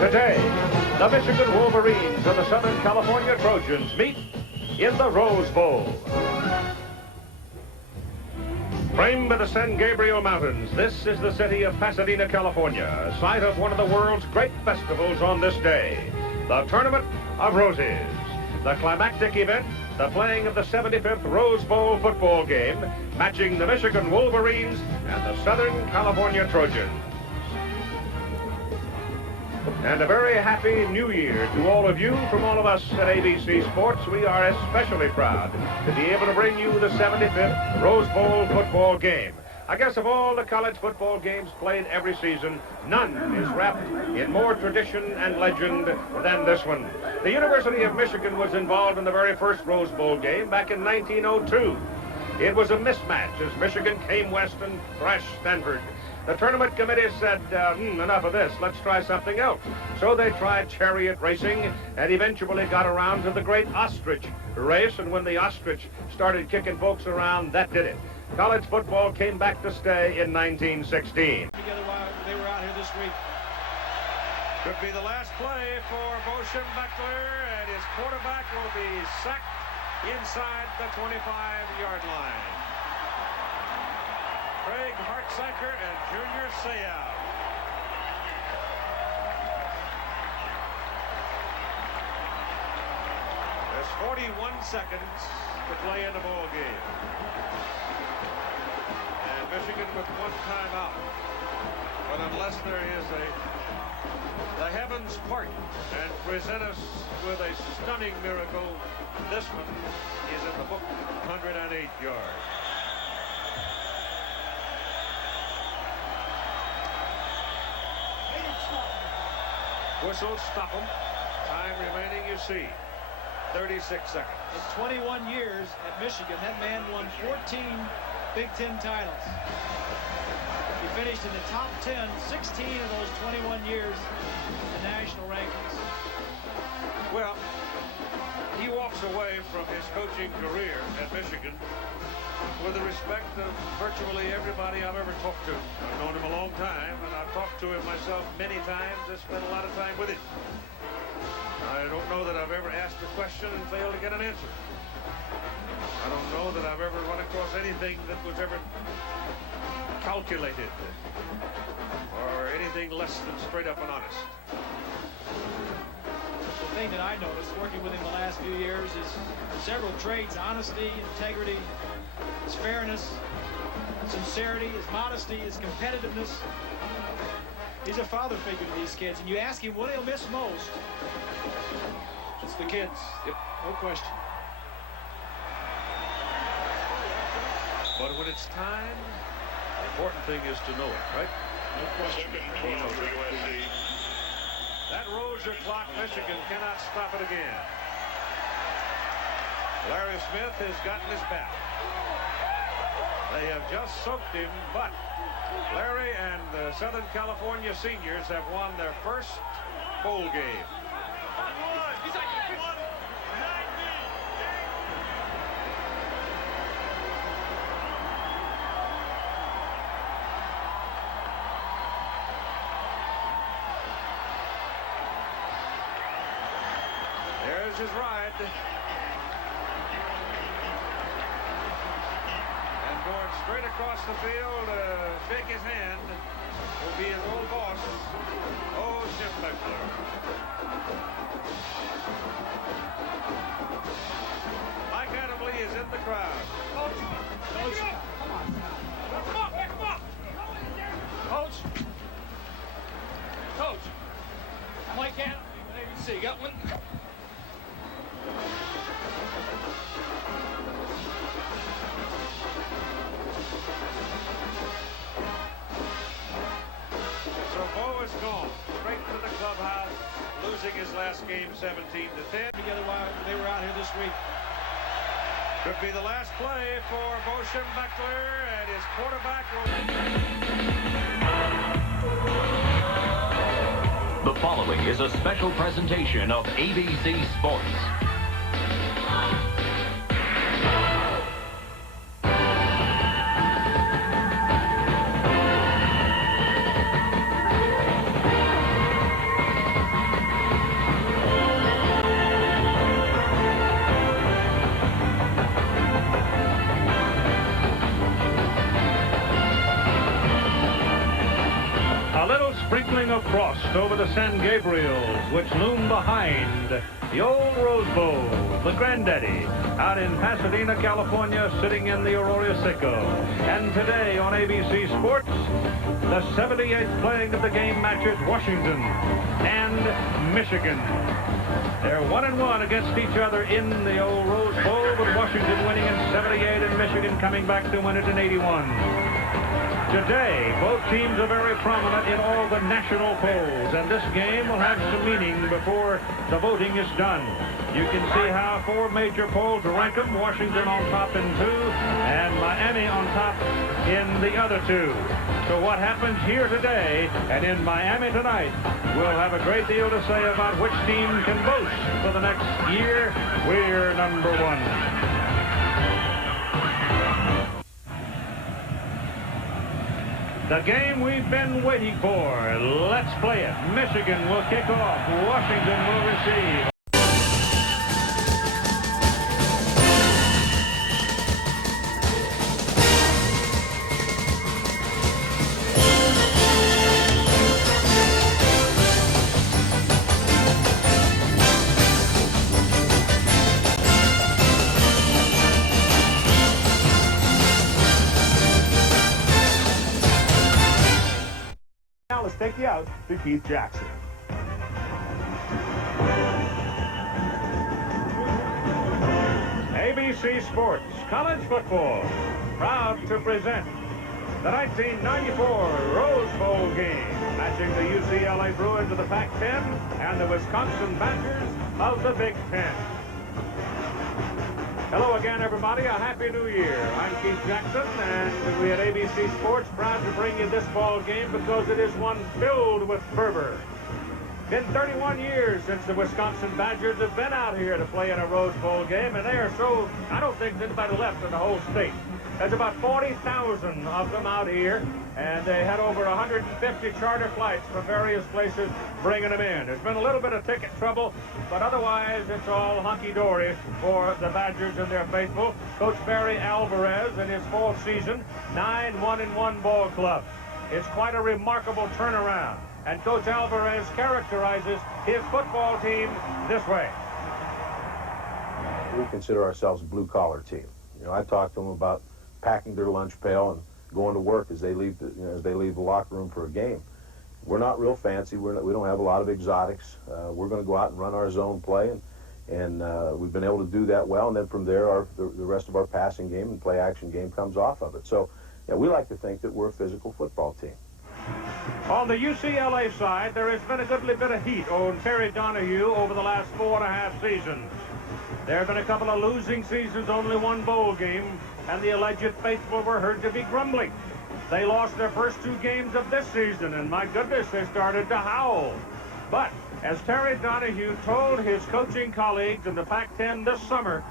Today, the Michigan Wolverines and the Southern California Trojans meet in the Rose Bowl. Framed by the San Gabriel Mountains, this is the city of Pasadena, California, site of one of the world's great festivals on this day, the Tournament of Roses. The climactic event, the playing of the 75th Rose Bowl football game, matching the Michigan Wolverines and the Southern California Trojans. And a very happy New Year to all of you from all of us at ABC Sports. We are especially proud to be able to bring you the 75th Rose Bowl football game. I guess of all the college football games played every season, none is wrapped in more tradition and legend than this one. The University of Michigan was involved in the very first Rose Bowl game back in 1902. It was a mismatch as Michigan came west and thrashed Stanford. The tournament committee said, enough of this, let's try something else. So they tried chariot racing and eventually got around to the great ostrich race, and when the ostrich started kicking folks around, that did it. College football came back to stay in 1916. Together while they were out here this week. Could be the last play for Boschem Beckler, and his quarterback will be sacked inside the 25-yard line. Craig Hartsacker and Junior Seau. There's 41 seconds to play in the ball game. And Michigan with one timeout. But unless there is the heavens part and present us with a stunning miracle, this one is in the book, 108 yards. Whistle, stop them. Time remaining, you see, 36 seconds. In 21 years at Michigan, that man won 14 Big Ten titles. He finished in the top 10, 16 of those 21 years in the national rankings. Well, he walks away from his coaching career at Michigan with the respect of virtually everybody I've ever talked to. I've known him a long time, and I've talked to him myself many times. I spent a lot of time with him. I don't know that I've ever asked a question and failed to get an answer. I don't know that I've ever run across anything that was ever calculated or anything less than straight up and honest. The thing that I noticed working with him the last few years is several traits: honesty, integrity, his fairness, sincerity, his modesty, his competitiveness. He's a father figure to these kids, and you ask him what he'll miss most. It's the kids. Yep, no question. But when it's time, the important thing is to know it, right? No question. That rolls your clock. Michigan cannot stop it again. Larry Smith has gotten his back. They have just soaked him, but Larry and the Southern California seniors have won their first bowl game. There's his ride. And going straight across the field to shake his hand will be his old boss, Jim Beckler. Mike Adamley is in the crowd. Coach. Mike Adamley with ABC. Got one. So Bo is gone straight to the clubhouse, losing his last game 17-10. Together while they were out here this week. Could be the last play for Bo Schembechler and his quarterback. The following is a special presentation of ABC Sports. Sprinkling of frost over the San Gabriels, which loom behind the old Rose Bowl, the granddaddy, out in Pasadena, California, sitting in the Arroyo Seco. And today on ABC Sports, the 78th playing of the game matches Washington and Michigan. They're 1-1 against each other in the old Rose Bowl, with Washington winning in 78 and Michigan coming back to win it in 81. Today, both teams are very prominent in all the national polls, and this game will have some meaning before the voting is done. You can see how 4 major polls rank them: Washington on top in 2, and Miami on top in the other 2. So what happens here today and in Miami tonight will have a great deal to say about which team can boast for the next year. We're number 1. The game we've been waiting for. Let's play it. Michigan will kick off. Washington will receive. Now let's take you out to Keith Jackson. ABC Sports College Football, proud to present the 1994 Rose Bowl game, matching the UCLA Bruins of the Pac-10 and the Wisconsin Badgers of the Big Ten. Hello again, everybody. A Happy New Year. I'm Keith Jackson, and we at ABC Sports proud to bring you this ball game because it is one filled with fervor. Been 31 years since the Wisconsin Badgers have been out here to play in a Rose Bowl game, and they are so, I don't think there's anybody left in the whole state. There's about 40,000 of them out here, and they had over 150 charter flights from various places bringing them in. There's been a little bit of ticket trouble, but otherwise it's all hunky-dory for the Badgers and their faithful. Coach Barry Alvarez in his fall season, 9 1-1 ball club. It's quite a remarkable turnaround. And Coach Alvarez characterizes his football team this way. We consider ourselves a blue-collar team. You know, I talk to them about packing their lunch pail and going to work as they leave the locker room for a game. We're not real fancy. We don't have a lot of exotics. We're going to go out and run our zone play, and we've been able to do that well. And then from there, the rest of our passing game and play-action game comes off of it. So, yeah, we like to think that we're a physical football team. On the UCLA side, there has been a goodly bit of heat on Terry Donahue over the last 4.5 seasons. There have been a couple of losing seasons, only one bowl game, and the alleged faithful were heard to be grumbling. They lost their first 2 games of this season, and my goodness, they started to howl. But as Terry Donahue told his coaching colleagues in the Pac-10 this summer,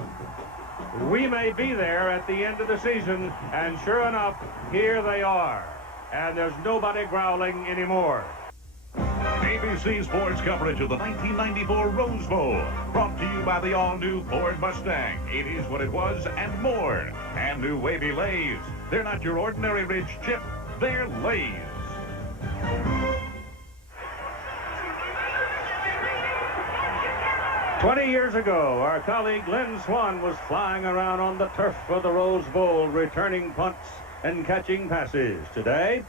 we may be there at the end of the season, and sure enough, here they are. And there's nobody growling anymore. ABC Sports coverage of the 1994 Rose Bowl, brought to you by the all-new Ford Mustang. It is what it was and more. And new wavy Lays. They're not your ordinary rich chip, they're Lays. "20 years ago, our colleague Lynn Swann was flying around on the turf of the Rose Bowl, returning punts and catching passes. Today,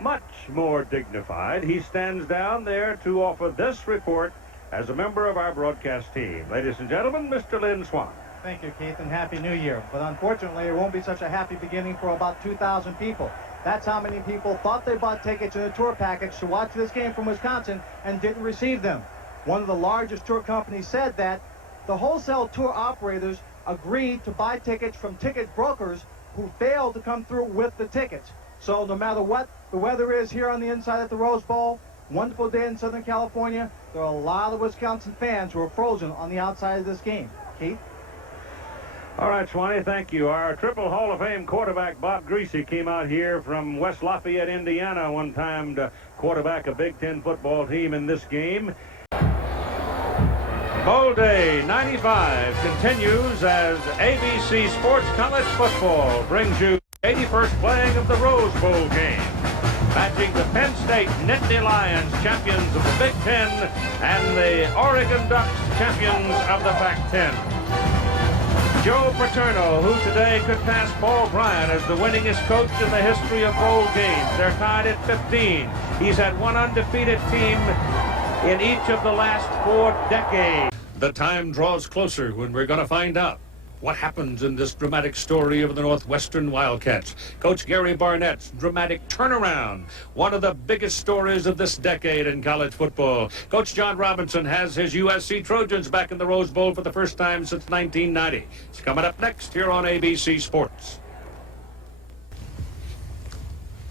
much more dignified, he stands down there to offer this report as a member of our broadcast team. Ladies and gentlemen, Mr. Lynn Swann. Thank you, Keith, and Happy New Year. But unfortunately, it won't be such a happy beginning for about 2,000 people. That's how many people thought they bought tickets in a tour package to watch this game from Wisconsin and didn't receive them. One of the largest tour companies said that the wholesale tour operators agreed to buy tickets from ticket brokers who failed to come through with the tickets. So no matter what the weather is here on the inside at the Rose Bowl, wonderful day in Southern California, there are a lot of Wisconsin fans who are frozen on the outside of this game. Keith? All right, Swanee, thank you. Our triple Hall of Fame quarterback, Bob Greasy, came out here from West Lafayette, Indiana, one time to quarterback a Big Ten football team in this game. Bowl Day 95 continues as ABC Sports College Football brings you 81st playing of the Rose Bowl game, matching the Penn State Nittany Lions, champions of the Big Ten, and the Oregon Ducks, champions of the Pac-10. Joe Paterno, who today could pass Paul Bryant as the winningest coach in the history of bowl games. They're tied at 15. He's had one undefeated team in each of the last 4 decades. The time draws closer when we're going to find out what happens in this dramatic story of the Northwestern Wildcats. Coach Gary Barnett's dramatic turnaround, one of the biggest stories of this decade in college football. Coach John Robinson has his USC Trojans back in the Rose Bowl for the first time since 1990. It's coming up next here on ABC Sports.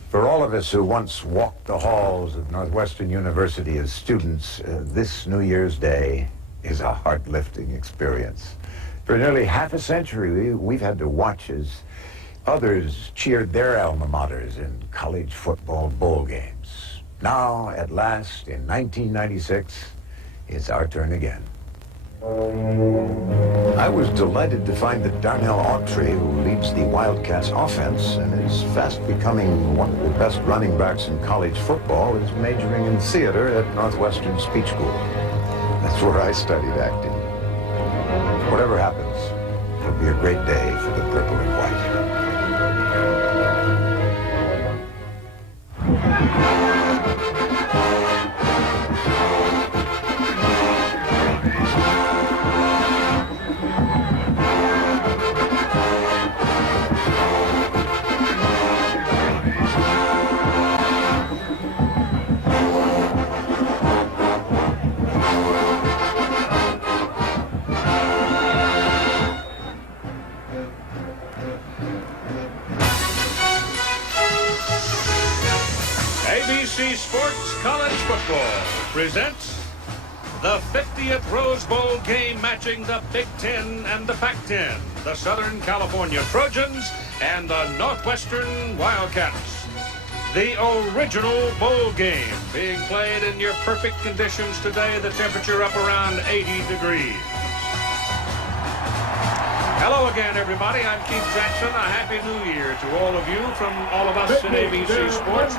For all of us who once walked the halls of Northwestern University as students, this New Year's Day is a heart-lifting experience. For nearly half a century, we've had to watch as others cheered their alma maters in college football bowl games. Now, at last, in 1996, it's our turn again. I was delighted to find that Darnell Autry, who leads the Wildcats offense and is fast becoming one of the best running backs in college football, is majoring in theater at Northwestern Speech School. That's where I studied acting. Whatever happens, it'll be a great day for the purple and white. ABC Sports College Football presents the 50th Rose Bowl game matching the Big Ten and the Pac-10, the Southern California Trojans and the Northwestern Wildcats. The original bowl game being played in your perfect conditions today, the temperature up around 80 degrees. Hello again, everybody. I'm Keith Jackson. A happy New Year to all of you from all of us at ABC Sports.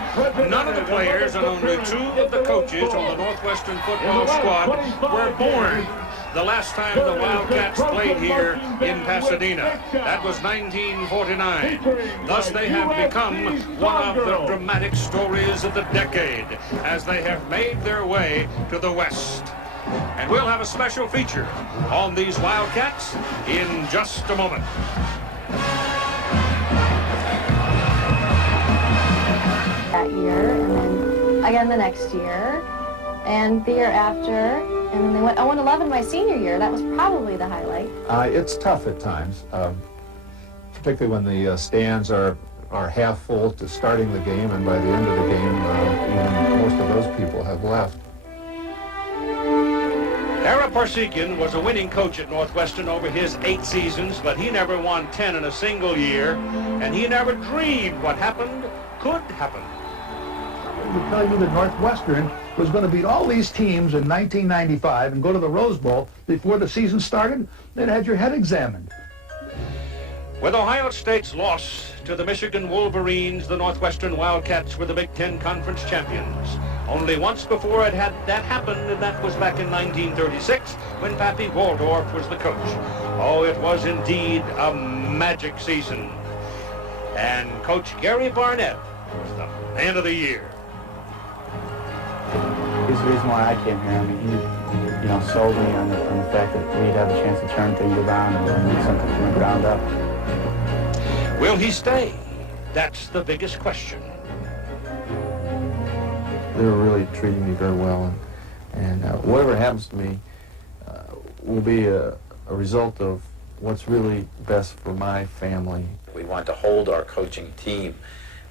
None of the players and only 2 of the coaches on the Northwestern football squad were born the last time the Wildcats played here in Pasadena. That was 1949. Thus, they have become one of the dramatic stories of the decade as they have made their way to the West. And we'll have a special feature on these Wildcats in just a moment. That year, and then again the next year, and the year after, and then they went 0-11 my senior year. That was probably the highlight. It's tough at times, particularly when the stands are half full to starting the game, and by the end of the game, even most of those people have left. Ara Parsekian was a winning coach at Northwestern over his 8 seasons, but he never won 10 in a single year, and he never dreamed what happened could happen. I would tell you that Northwestern was going to beat all these teams in 1995 and go to the Rose Bowl before the season started. They'd had your head examined. With Ohio State's loss to the Michigan Wolverines, the Northwestern Wildcats were the Big Ten Conference champions. Only once before had that happened, and that was back in 1936 when Pappy Waldorf was the coach. Oh, it was indeed a magic season. And Coach Gary Barnett was the man of the year. He's the reason why I came here. I mean, he, sold me on the fact that we'd have a chance to turn things around and make something from the ground up. Will he stay? That's the biggest question. They were really treating me very well, and whatever happens to me will be a result of what's really best for my family. We want to hold our coaching team,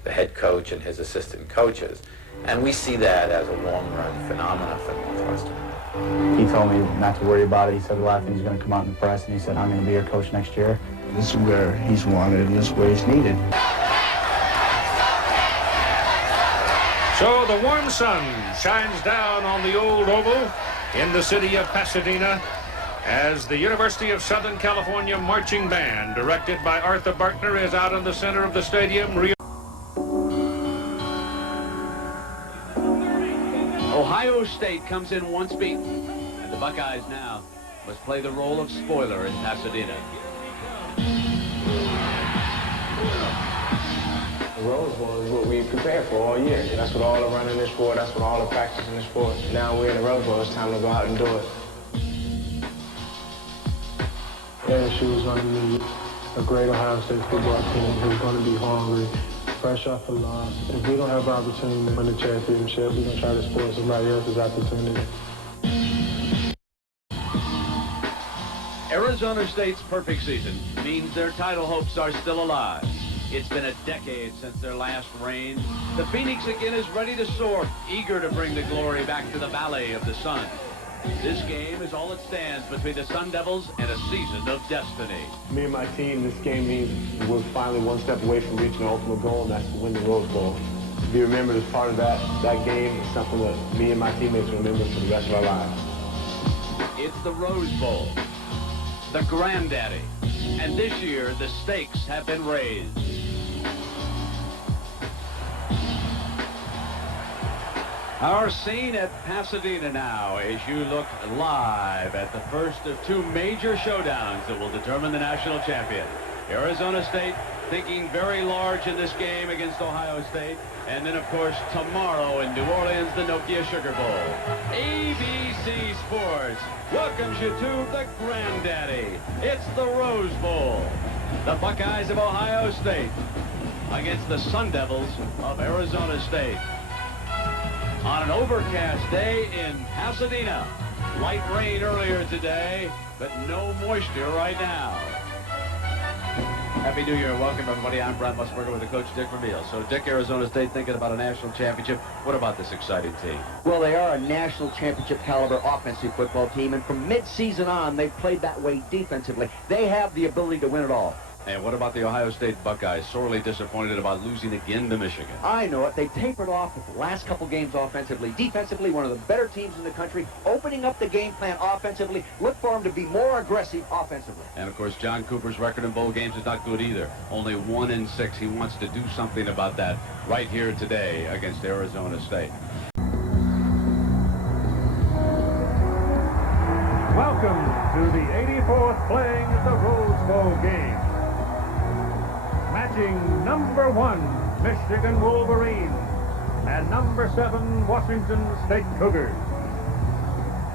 the head coach and his assistant coaches, and we see that as a long-run phenomenon for Northwestern. He told me not to worry about it. He said a lot of things are going to come out in the press, and he said, I'm going to be your coach next year. This is where he's wanted, and this is where he's needed. So the warm sun shines down on the old oval in the city of Pasadena as the University of Southern California Marching Band, directed by Arthur Bartner, is out in the center of the stadium. Ohio State comes in once beaten, and the Buckeyes now must play the role of spoiler in Pasadena. The Rose Bowl is what we prepared for all year. That's what all the running is for. That's what all the practicing is for. Now we're in the Rose Bowl. It's time to go out and do it. ASU is going to need a great Ohio State football team who's going to be hungry, fresh off a loss. If we don't have an opportunity to win the championship, we're going to try to spoil somebody else's opportunity. Arizona State's perfect season means their title hopes are still alive. It's been a decade since their last reign. The Phoenix again is ready to soar, eager to bring the glory back to the Valley of the Sun. This game is all that stands between the Sun Devils and a season of destiny. Me and my team, this game means we're finally one step away from reaching the ultimate goal, and that's to win the Rose Bowl. To be remembered as part of that game is something that me and my teammates remember for the rest of our lives. It's the Rose Bowl, the granddaddy, and this year the stakes have been raised. Our scene at Pasadena now as you look live at the first of 2 major showdowns that will determine the national champion. Arizona State thinking very large in this game against Ohio State. And then, of course, tomorrow in New Orleans, the Nokia Sugar Bowl. ABC Sports welcomes you to the granddaddy. It's the Rose Bowl. The Buckeyes of Ohio State against the Sun Devils of Arizona State. On an overcast day in Pasadena. Light rain earlier today, but no moisture right now. Happy New Year. Welcome, everybody. I'm Brent Musburger with the coach, Dick Vermeil. So, Dick, Arizona State thinking about a national championship. What about this exciting team? Well, they are a national championship caliber offensive football team, and from mid-season on, they've played that way defensively. They have the ability to win it all. And what about the Ohio State Buckeyes? Sorely disappointed about losing again to Michigan. I know it. They tapered off with the last couple games offensively. Defensively, one of the better teams in the country. Opening up the game plan offensively. Look for them to be more aggressive offensively. And, of course, John Cooper's record in bowl games is not good either. Only 1-6. He wants to do something about that right here today against Arizona State. Welcome to the 84th playing at the Rose Bowl game. Matching number 1, Michigan Wolverines, and number 7, Washington State Cougars.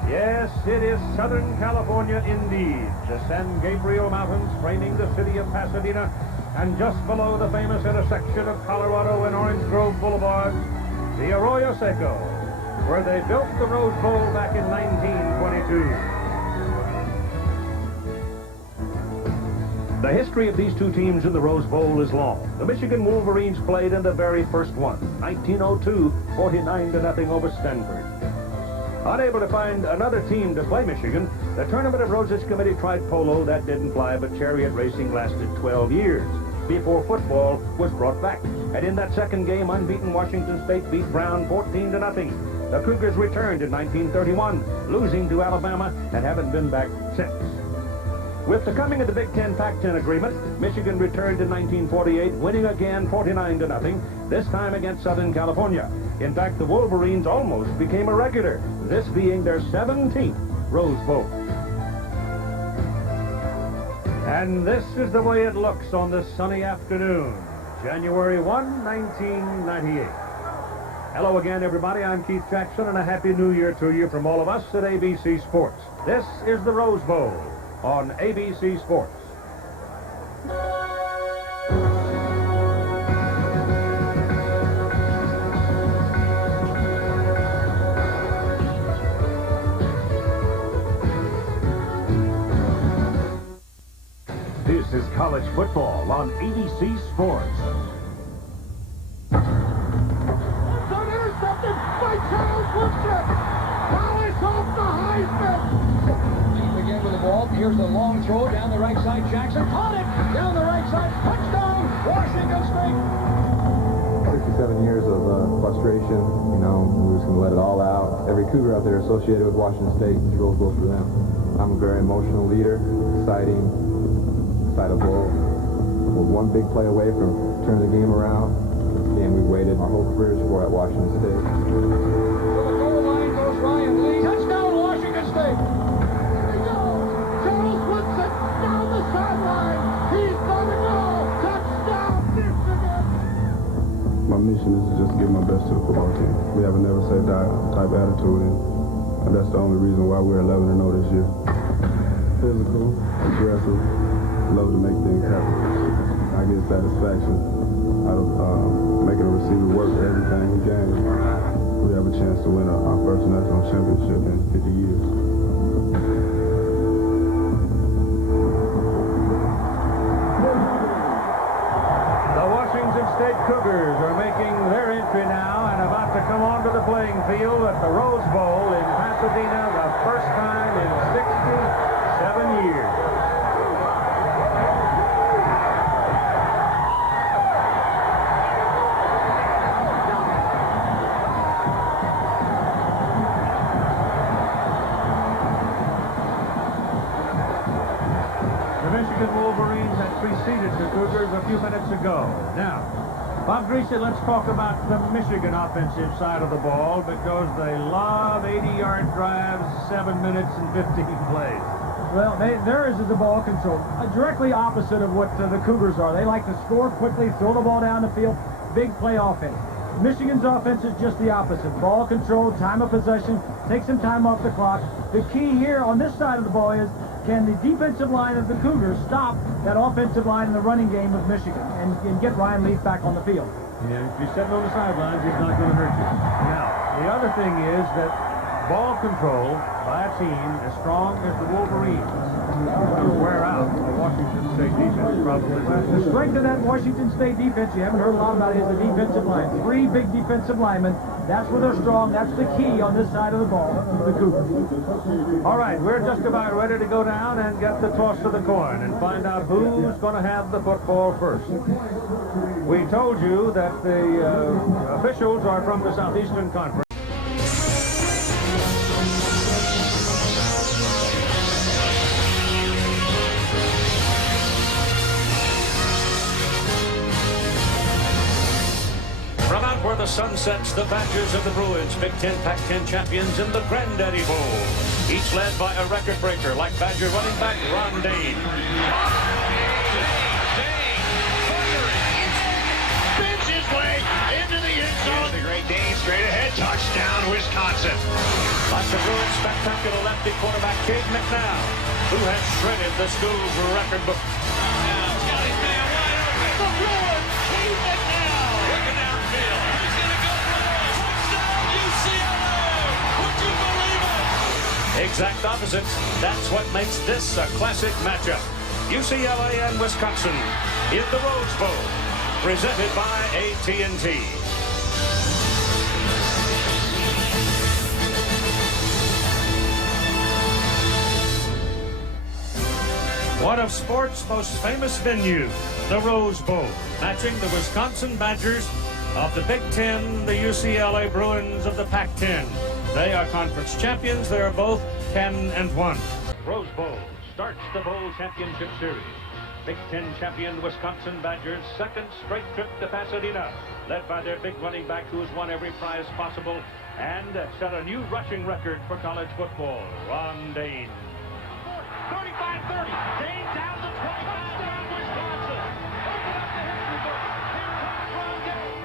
Yes, it is Southern California indeed. The San Gabriel Mountains framing the city of Pasadena, and just below the famous intersection of Colorado and Orange Grove Boulevards, the Arroyo Seco, where they built the Rose Bowl back in 1922. The history of these two teams in the Rose Bowl is long. The Michigan Wolverines played in the very first one, 1902, 49-0 over Stanford. Unable to find another team to play Michigan, the Tournament of Roses Committee tried polo. That didn't fly, but chariot racing lasted 12 years before football was brought back. And in that second game, unbeaten Washington State beat Brown 14-0. The Cougars returned in 1931, losing to Alabama, and haven't been back since. With the coming of the Big Ten Pac-10 agreement, Michigan returned in 1948, winning again 49-0, this time against Southern California. In fact, the Wolverines almost became a regular, this being their 17th Rose Bowl. And this is the way it looks on this sunny afternoon, January 1, 1998. Hello again, everybody. I'm Keith Jackson, and a Happy New Year to you from all of us at ABC Sports. This is the Rose Bowl on ABC Sports. This is college football on ABC Sports. Intercepted by Charles Woodson. Wallace off the Heisman. Again with the ball. Here's the long throw down the right side. Jackson caught it down the right side. Touchdown, Washington State. 67 years of frustration. You know, we're just going to let it all out. Every Cougar out there associated with Washington State, this Rose Bowl for them. I'm a very emotional leader. Exciting, excitable. We're one big play away from turning the game around. And we waited our whole careers for at Washington State. To the goal line goes Ryan Lee. Touchdown, Washington State. Here we go. Charles Woodson down the sideline. He's gonna go. Touchdown, Michigan. My mission is to just give my best to the football team. We have a never say die type attitude, and that's the only reason why we're 11-0 this year. Physical, aggressive, love to make things happen. I get satisfaction out of making a receiver work for everything we gain. We have a chance to win our first national championship in 50 years. The Washington State Cougars are making their entry now and about to come onto the playing field at the Rose Bowl in Pasadena, the first time in 67 years. Wolverines had preceded the Cougars a few minutes ago. Now, Bob Greasy, let's talk about the Michigan offensive side of the ball, because they love 80-yard drives, 7 minutes and 15 plays. Well, theirs is the ball control, directly opposite of what the Cougars are. They like to score quickly, throw the ball down the field, big play offense. Michigan's offense is just the opposite. Ball control, time of possession, take some time off the clock. The key here on this side of the ball is, can the defensive line of the Cougars stop that offensive line in the running game of Michigan and get Ryan Leaf back on the field? Yeah, if you're sitting on the sidelines, he's not going to hurt you. Now, the other thing is that ball control by a team as strong as the Wolverines is going to wear out the Washington State defense probably. The strength of that Washington State defense, you haven't heard a lot about it, is the defensive line. 3 big defensive linemen. That's where they're strong. That's the key on this side of the ball for the Cougars. All right, we're just about ready to go down and get the toss of the coin and find out who's going to have the football first. We told you that the officials are from the Southeastern Conference. From out where the sun sets, the Badgers of the Bruins, Big Ten, Pac-10 champions in the Granddaddy Bowl, each led by a record breaker like Badger running back Ron Dane. Spins his way into the end zone. The Great Dane straight ahead. Touchdown, Wisconsin. Like the Bruins' spectacular lefty quarterback Cade McNown, who has shredded the school's record book. Now, Scotty's man wide open. The Bruins, Cade McNown. Looking downfield. He's going to go for the touchdown, UCLA. Would you believe it? Exact opposites. That's what makes this a classic matchup. UCLA and Wisconsin in the Rose Bowl, presented by AT&T. One of sports' most famous venues, the Rose Bowl, matching the Wisconsin Badgers of the Big Ten, the UCLA Bruins of the Pac-10. They are conference champions. They are both 10-1. Rose Bowl starts the bowl championship series. Big Ten champion Wisconsin Badgers' second straight trip to Pasadena, led by their big running back who has won every prize possible and set a new rushing record for college football, Ron Dane. 35-30. Dane down the 25. Touchdown, Wisconsin. Open up the history book. Here comes Ron Dane.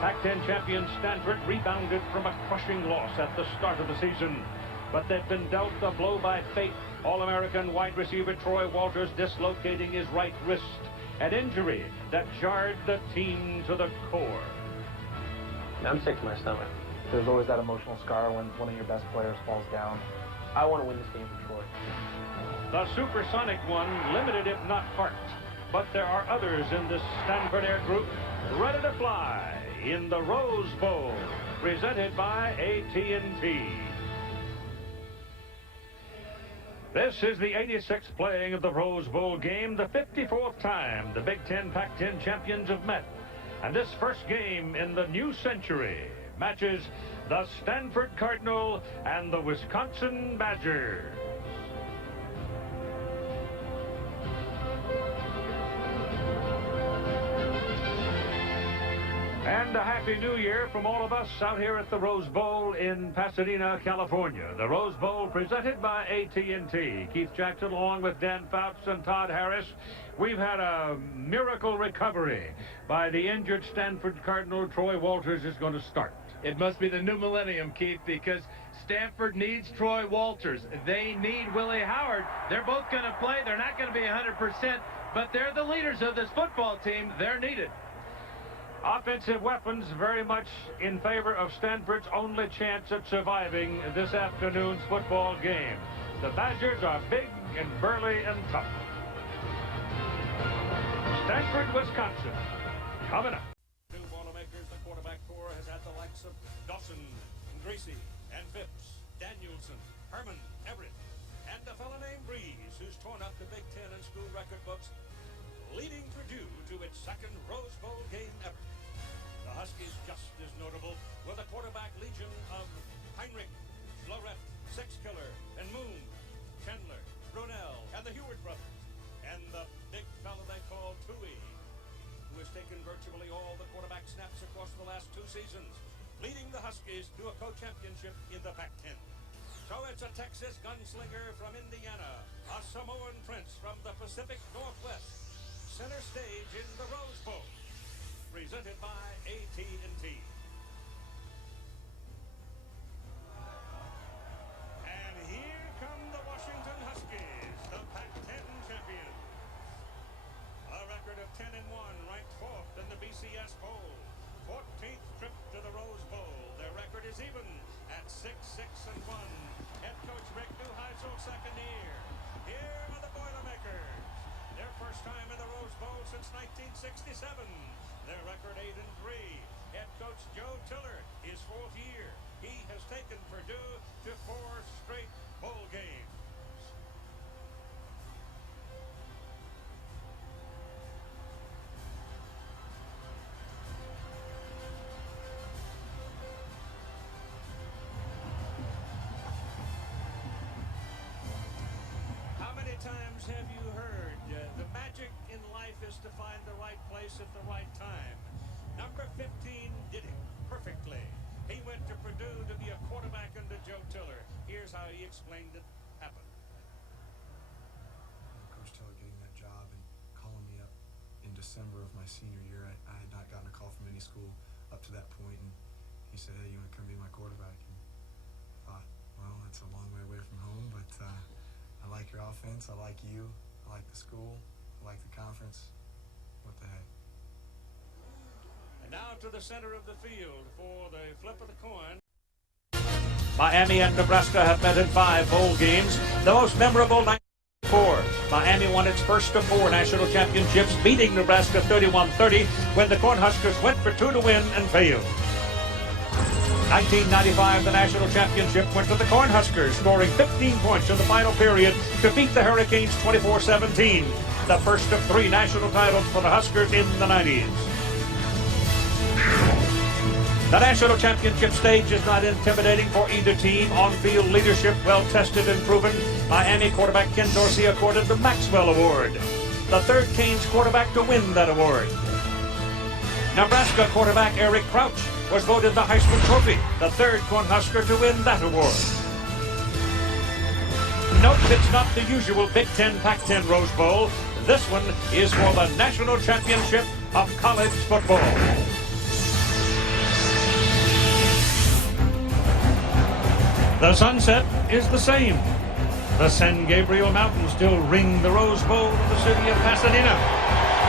Pac-10 champion Stanford rebounded from a crushing loss at the start of the season, but they've been dealt a blow by fate. All-American wide receiver Troy Walters dislocating his right wrist, an injury that jarred the team to the core. I'm sick to my stomach. There's always that emotional scar when one of your best players falls down. I want to win this game for Troy. The supersonic one, limited if not parked, but there are others in this Stanford Air group ready to fly in the Rose Bowl, presented by AT&T. This is the 86th playing of the Rose Bowl game, the 54th time the Big Ten Pac-10 champions have met. And this first game in the new century matches the Stanford Cardinal and the Wisconsin Badgers. And a Happy New Year from all of us out here at the Rose Bowl in Pasadena, California. The Rose Bowl presented by AT&T. Keith Jackson along with Dan Fouts and Todd Harris. We've had a miracle recovery by the injured Stanford Cardinal. Troy Walters is going to start. It must be the new millennium, Keith, because Stanford needs Troy Walters. They need Willie Howard. They're both going to play. They're not going to be 100%, but they're the leaders of this football team. They're needed. Offensive weapons very much in favor of Stanford's only chance at surviving this afternoon's football game. The Badgers are big and burly and tough. Stanford, Wisconsin, coming up. Two Boilermakers, the quarterback core has had the likes of Dawson, and Gracie, and Phipps, Danielson, Herman, Everett, and a fellow named Breeze, who's torn up the Big Ten and school record books, leading Purdue to its second Rose Bowl game ever. The Huskies just as notable with a quarterback legion of Heinrich, Lorette, Sixkiller, and Moon, Chandler, Brunell, and the Heward brothers, and the big fella they call Tui, who has taken virtually all the quarterback snaps across the last 2 seasons, leading the Huskies to a co-championship in the Pac-10. So it's a Texas gunslinger from Indiana, a Samoan prince from the Pacific Northwest, center stage in the Rose Bowl, presented by AT&T. And here come the Washington Huskies, the Pac-10 champions. A record of 10-1, ranked 4th in the BCS Bowl. 14th trip to the Rose Bowl. Their record is even at coach Joe Tiller, his 4th year. He has taken Purdue to 4 straight bowl games. How many times have you heard the magic in life is to find the right place at the right time? Number 15 did it perfectly. He went to Purdue to be a quarterback under Joe Tiller. Here's how he explained it happened. Coach Tiller getting that job and calling me up in December of my senior year. I had not gotten a call from any school up to that point, and he said, "Hey, you want to come be my quarterback?" And I thought, well, that's a long way away from home, but I like your offense, I like you, I like the school, I like the conference. What the heck? And now to the center of the field for the flip of the coin. Miami and Nebraska have met in 5 bowl games. The most memorable 94. Miami won its first of 4 national championships, beating Nebraska 31-30 when the Cornhuskers went for 2 to win and failed. 1995, the national championship went to the Cornhuskers, scoring 15 points in the final period to beat the Hurricanes 24-17. The first of 3 national titles for the Huskers in the 90s. The national championship stage is not intimidating for either team. On-field leadership, well-tested and proven. Miami quarterback Ken Dorsey accorded the Maxwell Award, the 3rd Canes quarterback to win that award. Nebraska quarterback Eric Crouch was voted the Heisman Trophy, the 3rd Cornhusker to win that award. Note it's not the usual Big Ten, Pac-10 Rose Bowl. This one is for the National Championship of College Football. The sunset is the same. The San Gabriel Mountains still ring the Rose Bowl of the city of Pasadena.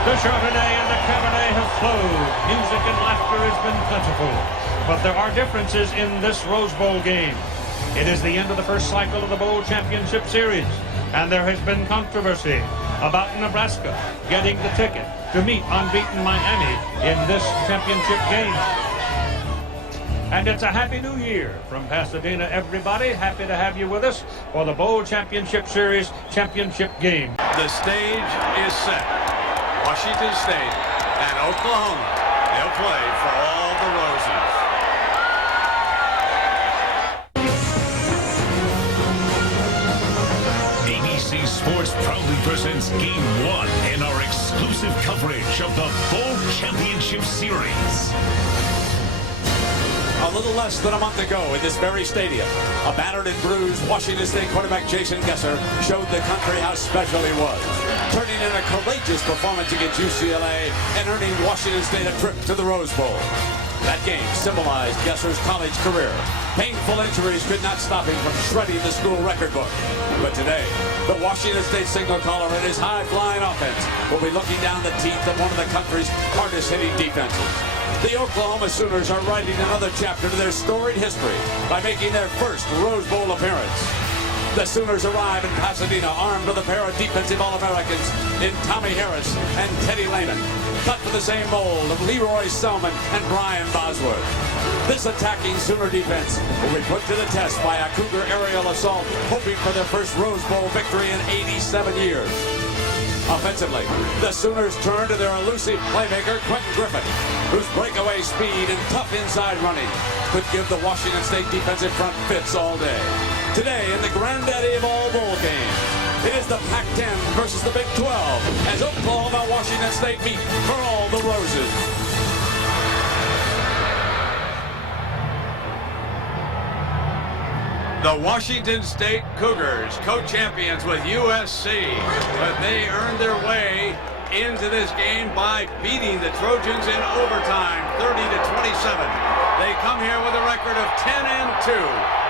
The Chardonnay and the Cabernet have flowed. Music and laughter has been plentiful. But there are differences in this Rose Bowl game. It is the end of the first cycle of the Bowl Championship Series, and there has been controversy about Nebraska getting the ticket to meet unbeaten Miami in this championship game. And it's a Happy New Year from Pasadena, everybody. Happy to have you with us for the Bowl Championship Series championship game. The stage is set. Washington State and Oklahoma. They'll play for all the roses. ABC Sports proudly presents Game 1 in our exclusive coverage of the Bowl Championship Series. A little less than a month ago in this very stadium, a battered and bruised Washington State quarterback Jason Gesser showed the country how special he was, turning in a courageous performance against UCLA and earning Washington State a trip to the Rose Bowl. That game symbolized Gesser's college career. Painful injuries could not stop him from shredding the school record book. But today, the Washington State signal caller and his high-flying offense will be looking down the teeth of one of the country's hardest-hitting defenses. The Oklahoma Sooners are writing another chapter to their storied history by making their first Rose Bowl appearance. The Sooners arrive in Pasadena armed with a pair of defensive All-Americans in Tommy Harris and Teddy Lehman, cut for the same mold of Leroy Selman and Brian Bosworth. This attacking Sooner defense will be put to the test by a Cougar aerial assault, hoping for their first Rose Bowl victory in 87 years. Offensively, the Sooners turn to their elusive playmaker, Quentin Griffin, whose breakaway speed and tough inside running could give the Washington State defensive front fits all day. Today, in the granddaddy of all bowl games, it is the Pac-10 versus the Big 12 as Oklahoma and Washington State meet for all the roses. The Washington State Cougars, co-champions with USC, but they earned their way into this game by beating the Trojans in overtime, 30-27. They come here with a record of 10-2.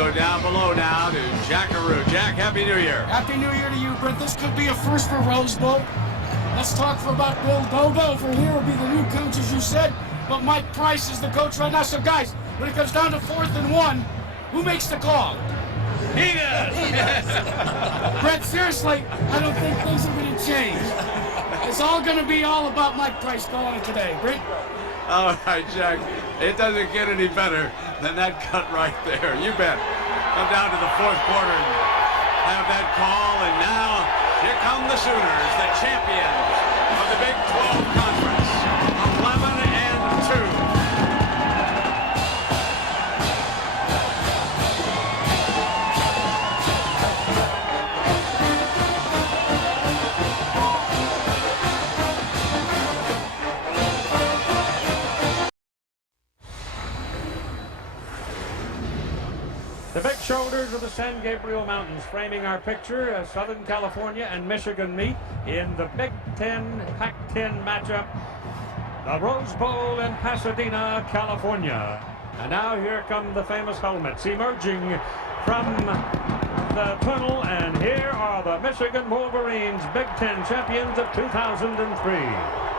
go down below now to Jackaroo. Jack, Happy New Year. Happy New Year to you, Brent. This could be a first for Rose Bowl. Let's talk for about Bill Dogo. For here will be the new coach, as you said, but Mike Price is the coach right now. So, guys, when it comes down to 4th and 1, who makes the call? He does. Brent, seriously, I don't think things are going to change. It's all going to be all about Mike Price calling today. Brent? All right, Jack. It doesn't get any better than that cut right there. You bet. Come down to the 4th quarter and have that call. And now, here come the Sooners, the champions of the Big 12 Conference. 11-2. The big shoulders of the San Gabriel Mountains framing our picture as Southern California and Michigan meet in the Big Ten, Pac-10 matchup, the Rose Bowl in Pasadena, California. And now here come the famous helmets emerging from the tunnel, and here are the Michigan Wolverines, Big Ten champions of 2003.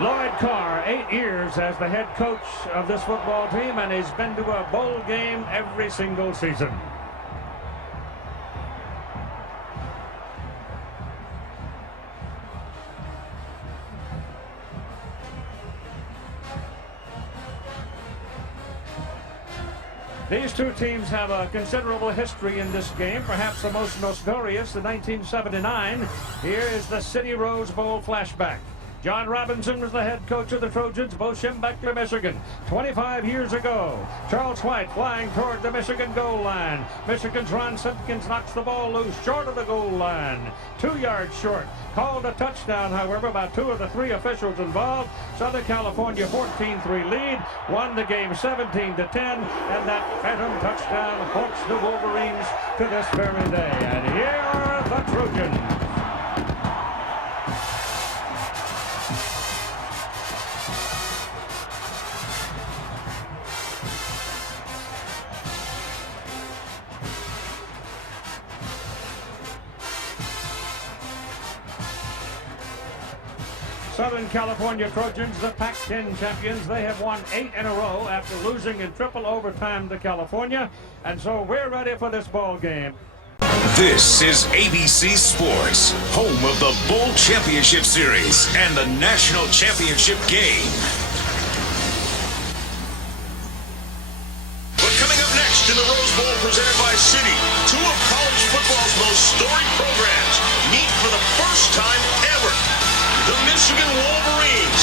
Lloyd Carr, 8 years as the head coach of this football team, and he's been to a bowl game every single season. These two teams have a considerable history in this game, perhaps the most notorious in 1979. Here is the City Rose Bowl flashback. John Robinson was the head coach of the Trojans, Boschembeckler, Michigan, 25 years ago. Charles White flying toward the Michigan goal line. Michigan's Ron Simpkins knocks the ball loose short of the goal line, 2 yards short. Called a touchdown, however, by 2 of the 3 officials involved. Southern California 14-3 lead, won the game 17-10, and that phantom touchdown haunts the Wolverines to this very day. And here are the Trojans. Southern California Trojans, the Pac-10 champions. They have won 8 in a row after losing in triple overtime to California. And so we're ready for this ball game. This is ABC Sports, home of the Bowl Championship Series and the National Championship Game. But coming up next in the Rose Bowl presented by Citi, 2 of college football's most storied programs meet for the first time ever. The Michigan Wolverines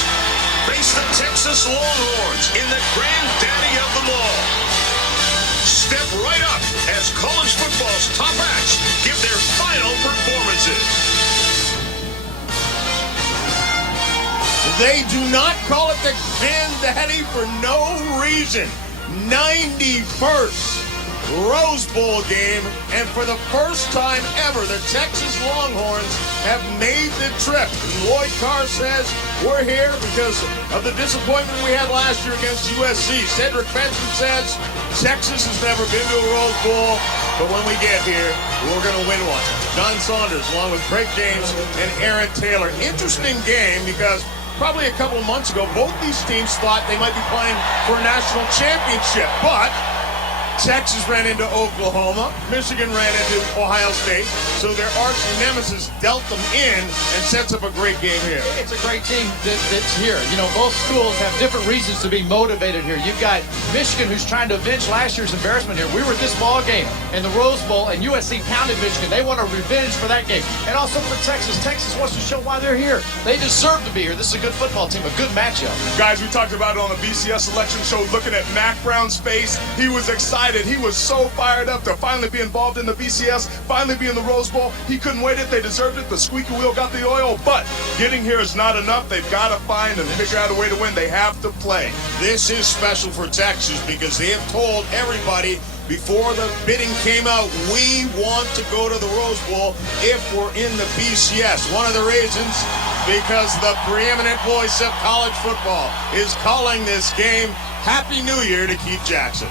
face the Texas Longhorns in the granddaddy of them all. Step right up as college football's top acts give their final performances. They do not call it the granddaddy for no reason. 91st Rose Bowl game, and for the first time ever, the Texas Longhorns have made the trip. And Lloyd Carr says, we're here because of the disappointment we had last year against USC. Cedric Benson says, Texas has never been to a Rose Bowl, but when we get here, we're going to win one. John Saunders, along with Craig James and Aaron Taylor. Interesting game because probably a couple of months ago, both these teams thought they might be playing for a national championship, but Texas ran into Oklahoma. Michigan ran into Ohio State. So their arch nemesis dealt them in and sets up a great game here. It's a great team that's here. You know, both schools have different reasons to be motivated here. You've got Michigan, who's trying to avenge last year's embarrassment here. We were at this ball game in the Rose Bowl, and USC pounded Michigan. They want a revenge for that game. And also for Texas. Texas wants to show why they're here. They deserve to be here. This is a good football team, a good matchup. Guys, we talked about it on the BCS selection show, looking at Mac Brown's face. He was excited. He was so fired up to finally be involved in the BCS, finally be in the Rose Bowl. He couldn't wait it. They deserved it. The squeaky wheel got the oil, but getting here is not enough. They've got to find and figure out a way to win. They have to play. This is special for Texas because they have told everybody before the bidding came out, we want to go to the Rose Bowl if we're in the BCS. One of the reasons, because the preeminent voice of college football is calling this game Happy New Year to Keith Jackson.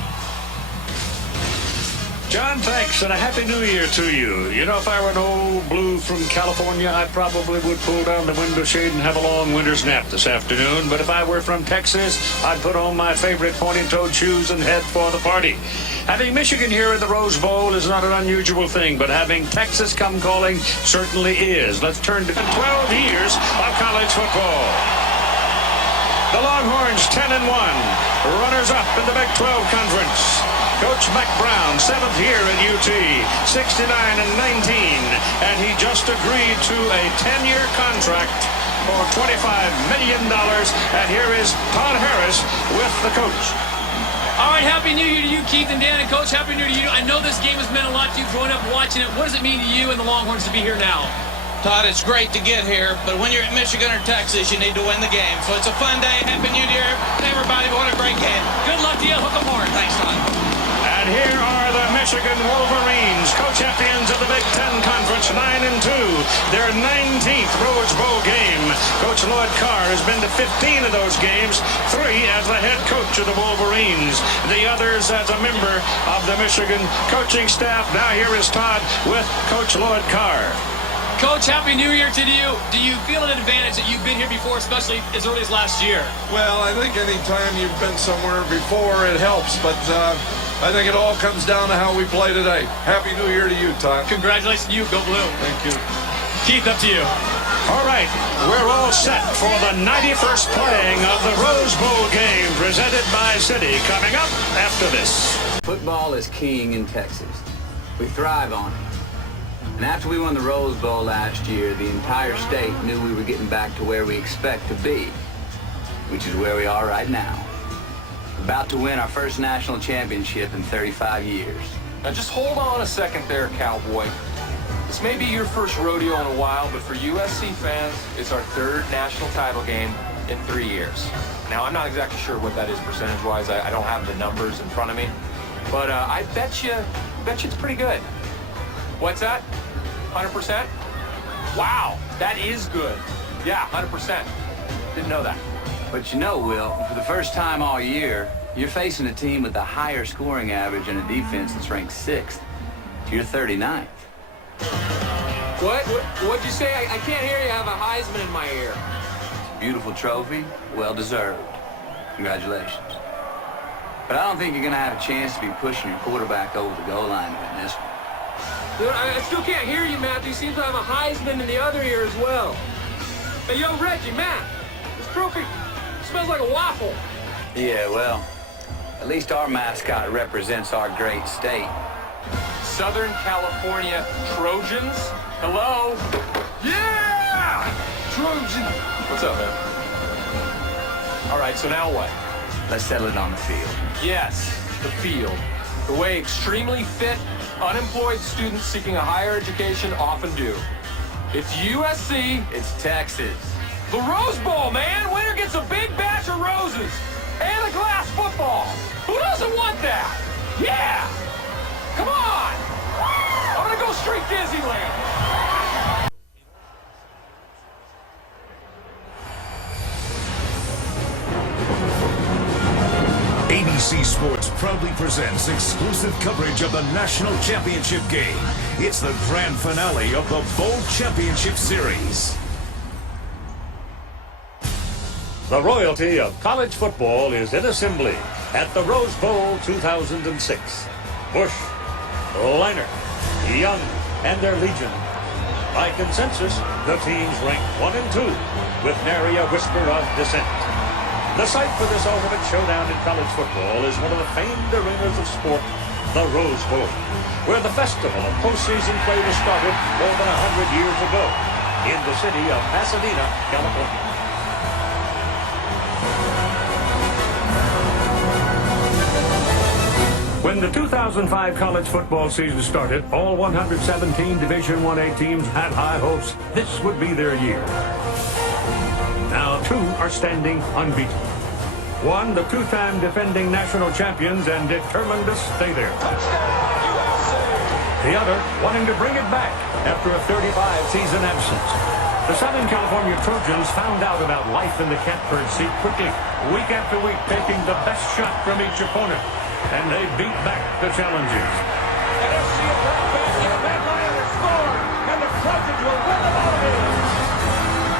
John, thanks, and a Happy New Year to you. You know, if I were an old blue from California, I probably would pull down the window shade and have a long winter's nap this afternoon. But if I were from Texas, I'd put on my favorite pointy-toed shoes and head for the party. Having Michigan here at the Rose Bowl is not an unusual thing, but having Texas come calling certainly is. Let's turn to 12 years of college football. The Longhorns 10-1, runners-up in the Big 12 Conference. Coach Mac Brown, 7th year at UT, 69-19, and he just agreed to a 10-year contract for $25 million. And here is Todd Harris with the coach. All right, Happy New Year to you, Keith and Dan, and Coach, Happy New Year to you. I know this game has meant a lot to you growing up watching it. What does it mean to you and the Longhorns to be here now? Todd, it's great to get here, but when you're at Michigan or Texas, you need to win the game. So it's a fun day. Happy New Year, everybody. What a great game. Good luck to you. Hook 'em hard. Thanks, Todd. And here are the Michigan Wolverines, co-champions of the Big Ten Conference, 9-2. Their 19th Rose Bowl game. Coach Lloyd Carr has been to 15 of those games, 3 as the head coach of the Wolverines, the others as a member of the Michigan coaching staff. Now here is Todd with Coach Lloyd Carr. Coach, Happy New Year to you. Do you feel an advantage that you've been here before, especially as early as last year? Well, I think anytime you've been somewhere before, it helps, but I think it all comes down to how we play today. Happy New Year to you, Todd. Congratulations to you. Go Blue. Thank you. Keith, up to you. All right, we're all set for the 91st playing of the Rose Bowl game presented by Citi. Coming up after this. Football is king in Texas. We thrive on it. And after we won the Rose Bowl last year, the entire state knew we were getting back to where we expect to be, which is where we are right now. About to win our first national championship in 35 years. Now just hold on a second there, cowboy. This may be your first rodeo in a while, but for USC fans, it's our 3rd national title game in 3 years. Now, I'm not exactly sure what that is percentage-wise. I don't have the numbers in front of me. But I bet you it's pretty good. What's that? 100%? Wow, that is good. Yeah, 100%. Didn't know that. But you know, Will, for the first time all year, you're facing a team with a higher scoring average and a defense that's ranked 6th. You're 39th. What'd you say? I can't hear you. I have a Heisman in my ear. Beautiful trophy, well deserved. Congratulations. But I don't think you're going to have a chance to be pushing your quarterback over the goal line to win this one. Dude, I still can't hear you, Matthew. Seems to have a Heisman in the other ear as well. Hey, yo, Reggie, Matt, this trophy smells like a waffle. Yeah, well, at least our mascot represents our great state. Southern California Trojans? Hello? Yeah! Trojan! What's up, man? All right, so now what? Let's settle it on the field. Yes, the field. The way extremely fit, unemployed students seeking a higher education often do. It's USC. It's Texas. The Rose Bowl, man! Winner gets a big batch of roses and a glass football. Who doesn't want that? Yeah! Come on! I'm gonna go straight Disneyland. ABC Sports proudly presents exclusive coverage of the National Championship game. It's the grand finale of the Bowl Championship Series. The royalty of college football is in assembly at the Rose Bowl 2006. Bush, Liner, Young, and their legion. By consensus, the teams ranked 1 and 2, with nary a whisper of dissent. The site for this ultimate showdown in college football is one of the famed arenas of sport, the Rose Bowl, where the festival of postseason play was started more than 100 years ago in the city of Pasadena, California. When the 2005 college football season started, all 117 Division I-A teams had high hopes this would be their year. Now 2 are standing unbeaten. One, the 2-time defending national champions and determined to stay there. The other, wanting to bring it back after a 35-season absence. The Southern California Trojans found out about life in the catbird seat quickly, week after week, taking the best shot from each opponent. And they beat back the challenges. And FC is right back in. That line has scored. And the Trojans will win the ball game.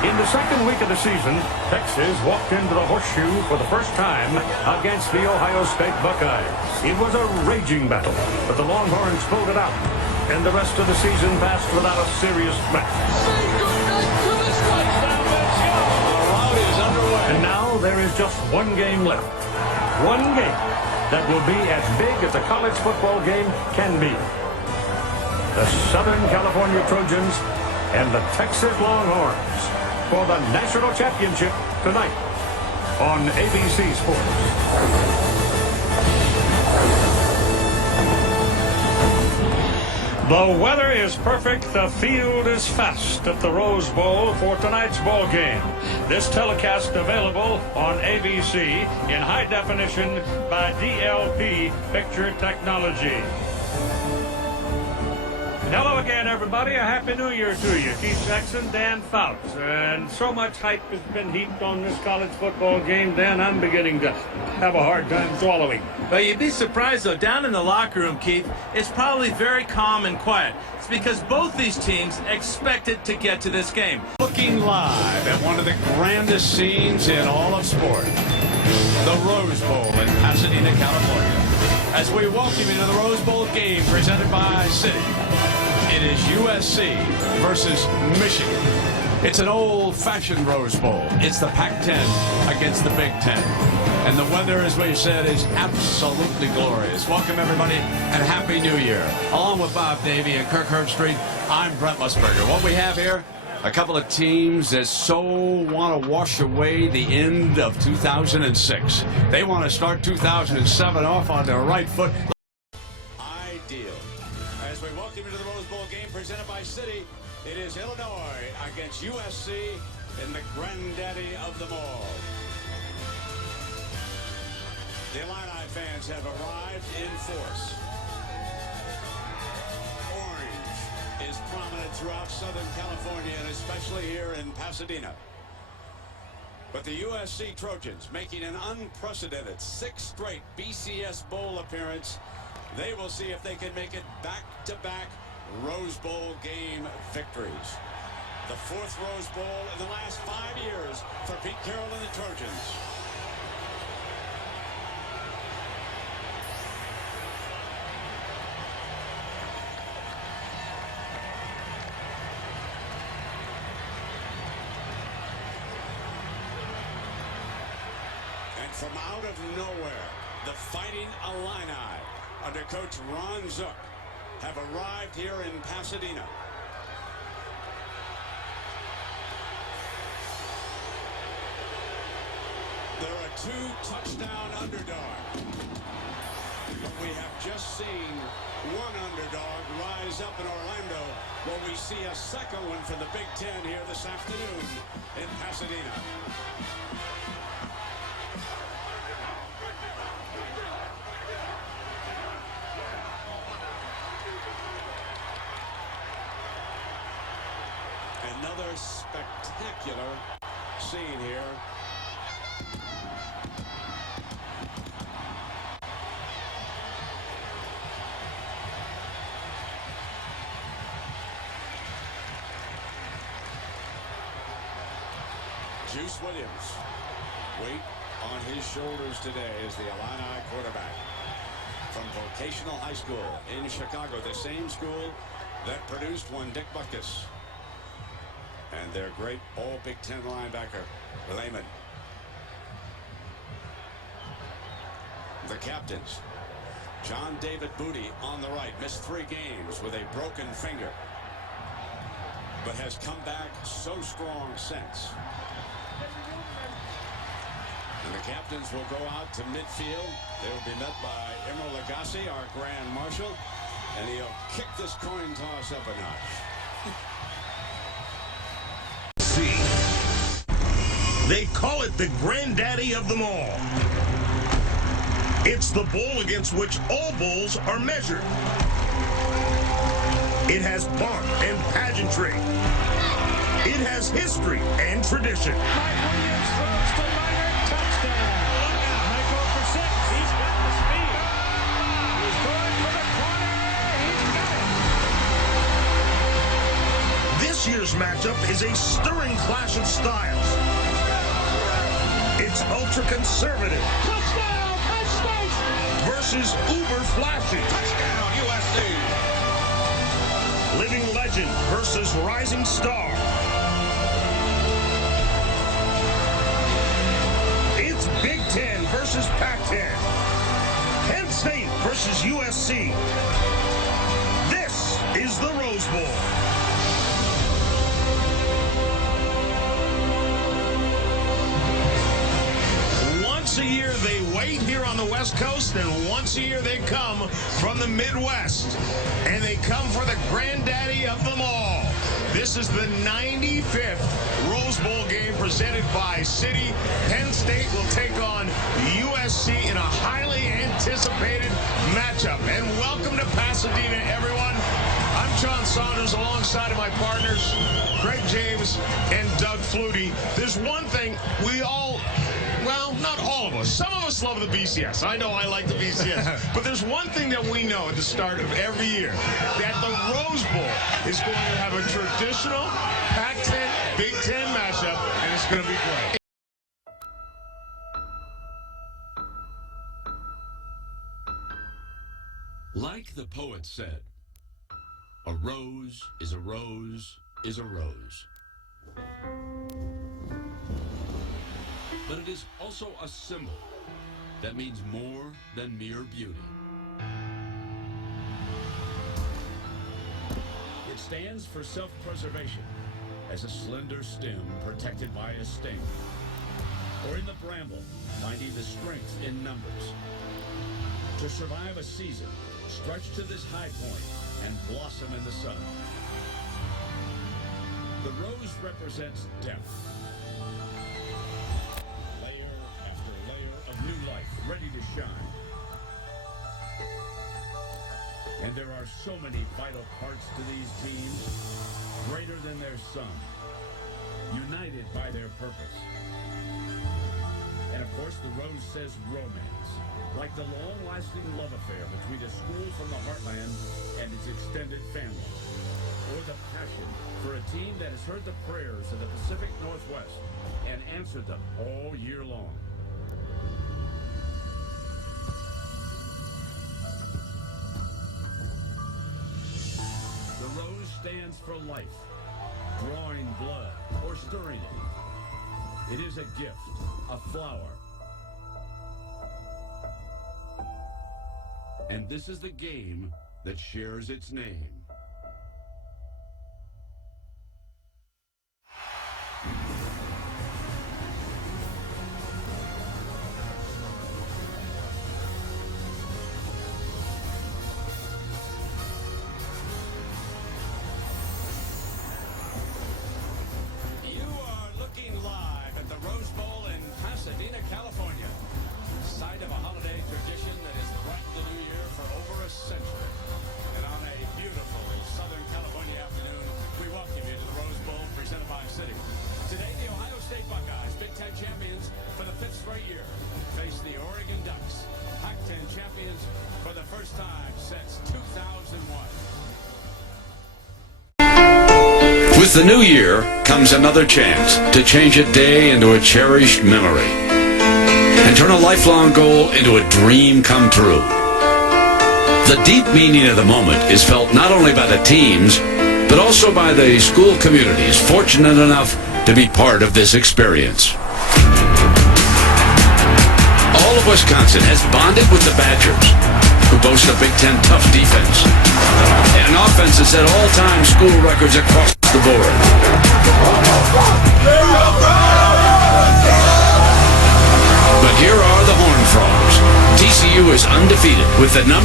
In the second week of the season, Texas walked into the horseshoe for the first time against the Ohio State Buckeyes. It was a raging battle, but the Longhorns pulled it out, and the rest of the season passed without a serious match. And now there is just one game left. One game that will be as big as a college football game can be. The Southern California Trojans and the Texas Longhorns for the national championship tonight on ABC Sports. The weather is perfect, the field is fast at the Rose Bowl for tonight's ball game. This telecast available on ABC in high definition by DLP Picture Technology. Hello again, everybody. A Happy New Year to you. Keith Jackson, Dan Fouts. And so much hype has been heaped on this college football game, Dan, I'm beginning to have a hard time swallowing. Well, you'd be surprised, though. Down in the locker room, Keith, it's probably very calm and quiet. It's because both these teams expected to get to this game. Looking live at one of the grandest scenes in all of sport, the Rose Bowl in Pasadena, California. As we welcome you to the Rose Bowl game presented by City. It is USC versus Michigan. It's an old-fashioned Rose Bowl. It's the Pac-10 against the Big Ten. And the weather, as we said, is absolutely glorious. Welcome, everybody, and Happy New Year. Along with Bob Davey and Kirk Herbstreit, I'm Brent Musburger. What we have here, a couple of teams that so want to wash away the end of 2006. They want to start 2007 off on their right foot. Ideal. As we welcome you to the Rose Bowl game presented by City, it is Illinois against USC in the granddaddy of them all. The Illini fans have arrived in force. Orange is prominent throughout Southern California and especially here in Pasadena. But the USC Trojans making an unprecedented 6th straight BCS Bowl appearance. They will see if they can make it back-to-back Rose Bowl game victories. The 4th Rose Bowl in the last 5 years for Pete Carroll and the Trojans. And from out of nowhere, the Fighting Illini, under Coach Ron Zook, have arrived here in Pasadena. They're a 2-touchdown underdog. But we have just seen one underdog rise up in Orlando. Will we see a second one for the Big Ten here this afternoon in Pasadena? Another spectacular scene here. Juice Williams, weight on his shoulders today as the Illini quarterback from Vocational High School in Chicago, the same school that produced one Dick Butkus. And their great all Big Ten linebacker, Lehman. The captains, John David Booty on the right, missed 3 games with a broken finger, but has come back so strong since. And the captains will go out to midfield. They will be met by Emeril Lagasse, our Grand Marshal, and he'll kick this coin toss up a notch. They call it the granddaddy of them all. It's the bowl against which all bowls are measured. It has pomp and pageantry. It has history and tradition. matchup is a stirring clash of styles. It's ultra-conservative. Touchdown, Penn State! Versus uber-flashy. Touchdown, USC! Living legend versus rising star. It's Big Ten versus Pac-10. Penn State versus USC. This is the Rose Bowl. Once a year they wait here on the West Coast, and once a year they come from the Midwest. And they come for the granddaddy of them all. This is the 95th Rose Bowl game presented by City. Penn State will take on USC in a highly anticipated matchup. And welcome to Pasadena, everyone. I'm John Saunders alongside of my partners, Greg James and Doug Flutie. There's one thing we all, well, not all of us. Some of us love the BCS. I know I like the BCS. But there's one thing that we know at the start of every year, that the Rose Bowl is going to have a traditional Pac-10, Big Ten matchup, and it's going to be great. Like the poet said, a rose is a rose is a rose. But it is also a symbol that means more than mere beauty. It stands for self-preservation as a slender stem protected by a sting, or in the bramble, finding the strength in numbers. To survive a season, stretch to this high point and blossom in the sun. The rose represents depth. Layer after layer of new life ready to shine. And there are so many vital parts to these teams, greater than their sum, united by their purpose. And of course, the rose says romance, like the long-lasting love affair between a school from the heartland and its extended family, or the passion for a team that has heard the prayers of the Pacific Northwest and answered them all year long. The rose stands for life, drawing blood or stirring it. It is a gift, a flower. And this is the game that shares its name. You are looking live at the Rose Bowl in Pasadena, California. Site of a holiday tradition that has brought the new year for over a century. And on a beautiful Southern California afternoon, we welcome you to the Rose Bowl presented by City. Today, the Ohio State Buckeyes, Big Ten champions for the 5th straight year, face the Oregon Ducks, Pac-10 champions for the first time since 2001. With the new year comes another chance to change a day into a cherished memory and turn a lifelong goal into a dream come true. The deep meaning of the moment is felt not only by the teams, but also by the school communities fortunate enough to be part of this experience. All of Wisconsin has bonded with the Badgers, who boast a Big Ten tough defense, and an offense that set all-time school records across the board. But here are the Horned Frogs. TCU is undefeated with the #1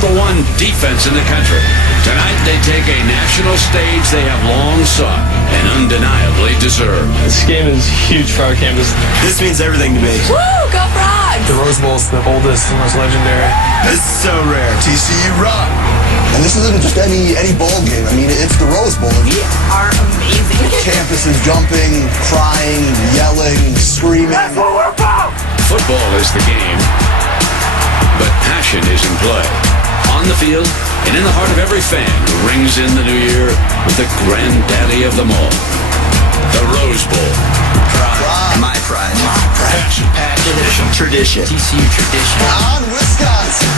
defense in the country. Tonight they take a national stage they have long sought and undeniably deserve. This game is huge for our campus. This means everything to me. Woo! Go Frogs! The Rose Bowl is the oldest and most legendary. This is so rare. TCU rock. And this isn't just any ball game. I mean, it's the Rose Bowl. We are amazing. The campus is jumping, crying, yelling, screaming. That's what we're about! Football is the game, but passion is in play. On the field and in the heart of every fan who rings in the new year with the granddaddy of them all. The Rose Bowl. Pride. My pride. Passion. Tradition. TCU tradition. On Wisconsin.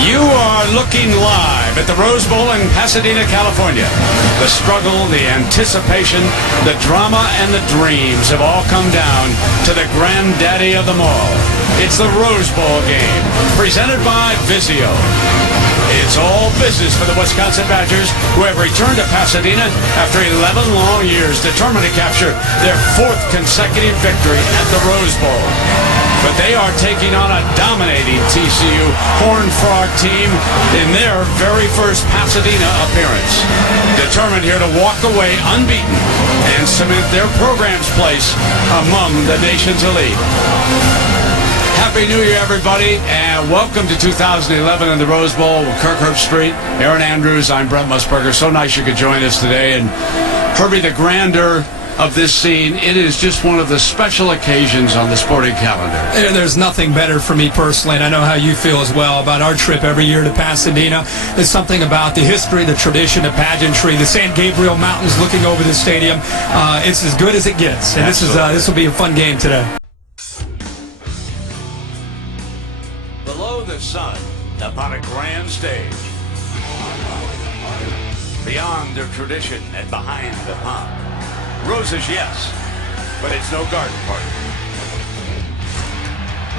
You are looking live at the Rose Bowl in Pasadena, California. The struggle, the anticipation, the drama, and the dreams have all come down to the granddaddy of them all. It's the Rose Bowl game, presented by Vizio. It's all business for the Wisconsin Badgers, who have returned to Pasadena after 11 long years, determined to capture their 4th consecutive victory at the Rose Bowl. But they are taking on a dominating TCU Horned Frog team in their very first Pasadena appearance. Determined here to walk away unbeaten and cement their program's place among the nation's elite. Happy New Year, everybody, and welcome to 2011 in the Rose Bowl with Kirkhope Street. Aaron Andrews, I'm Brent Musburger. So nice you could join us today. And Herbie, the grandeur of this scene, it is just one of the special occasions on the sporting calendar. And there's nothing better for me personally, and I know how you feel as well about our trip every year to Pasadena. There's something about the history, the tradition, the pageantry, the San Gabriel Mountains looking over the stadium. It's as good as it gets, and this will be a fun game today. Below the sun, upon a grand stage. Beyond their tradition and behind the pomp. Roses, yes, but it's no garden party.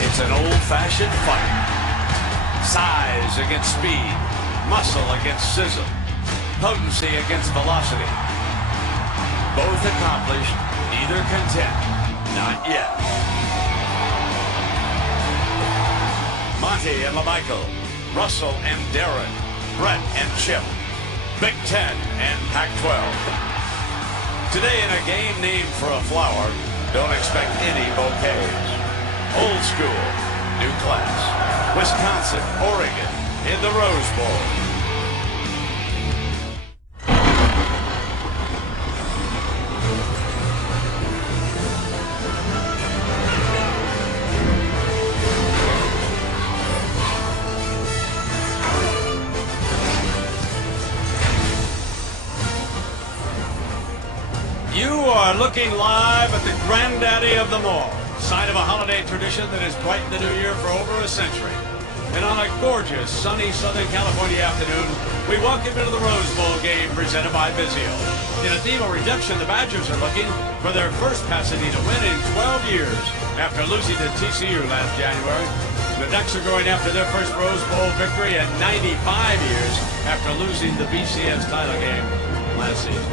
It's an old-fashioned fight. Size against speed, muscle against sizzle, potency against velocity. Both accomplished, neither content, not yet. Monty and LaMichael, Russell and Darren, Brett and Chip, Big Ten and Pac-12. Today in a game named for a flower, don't expect any bouquets. Old school, new class. Wisconsin, Oregon, in the Rose Bowl. You are looking live at the granddaddy of them all, sign of a holiday tradition that has brightened the new year for over a century. And on a gorgeous, sunny Southern California afternoon, we welcome into the Rose Bowl game presented by Vizio. In a theme of redemption, the Badgers are looking for their first Pasadena win in 12 years after losing to TCU last January. The Ducks are going after their first Rose Bowl victory in 95 years after losing the BCS title game last season.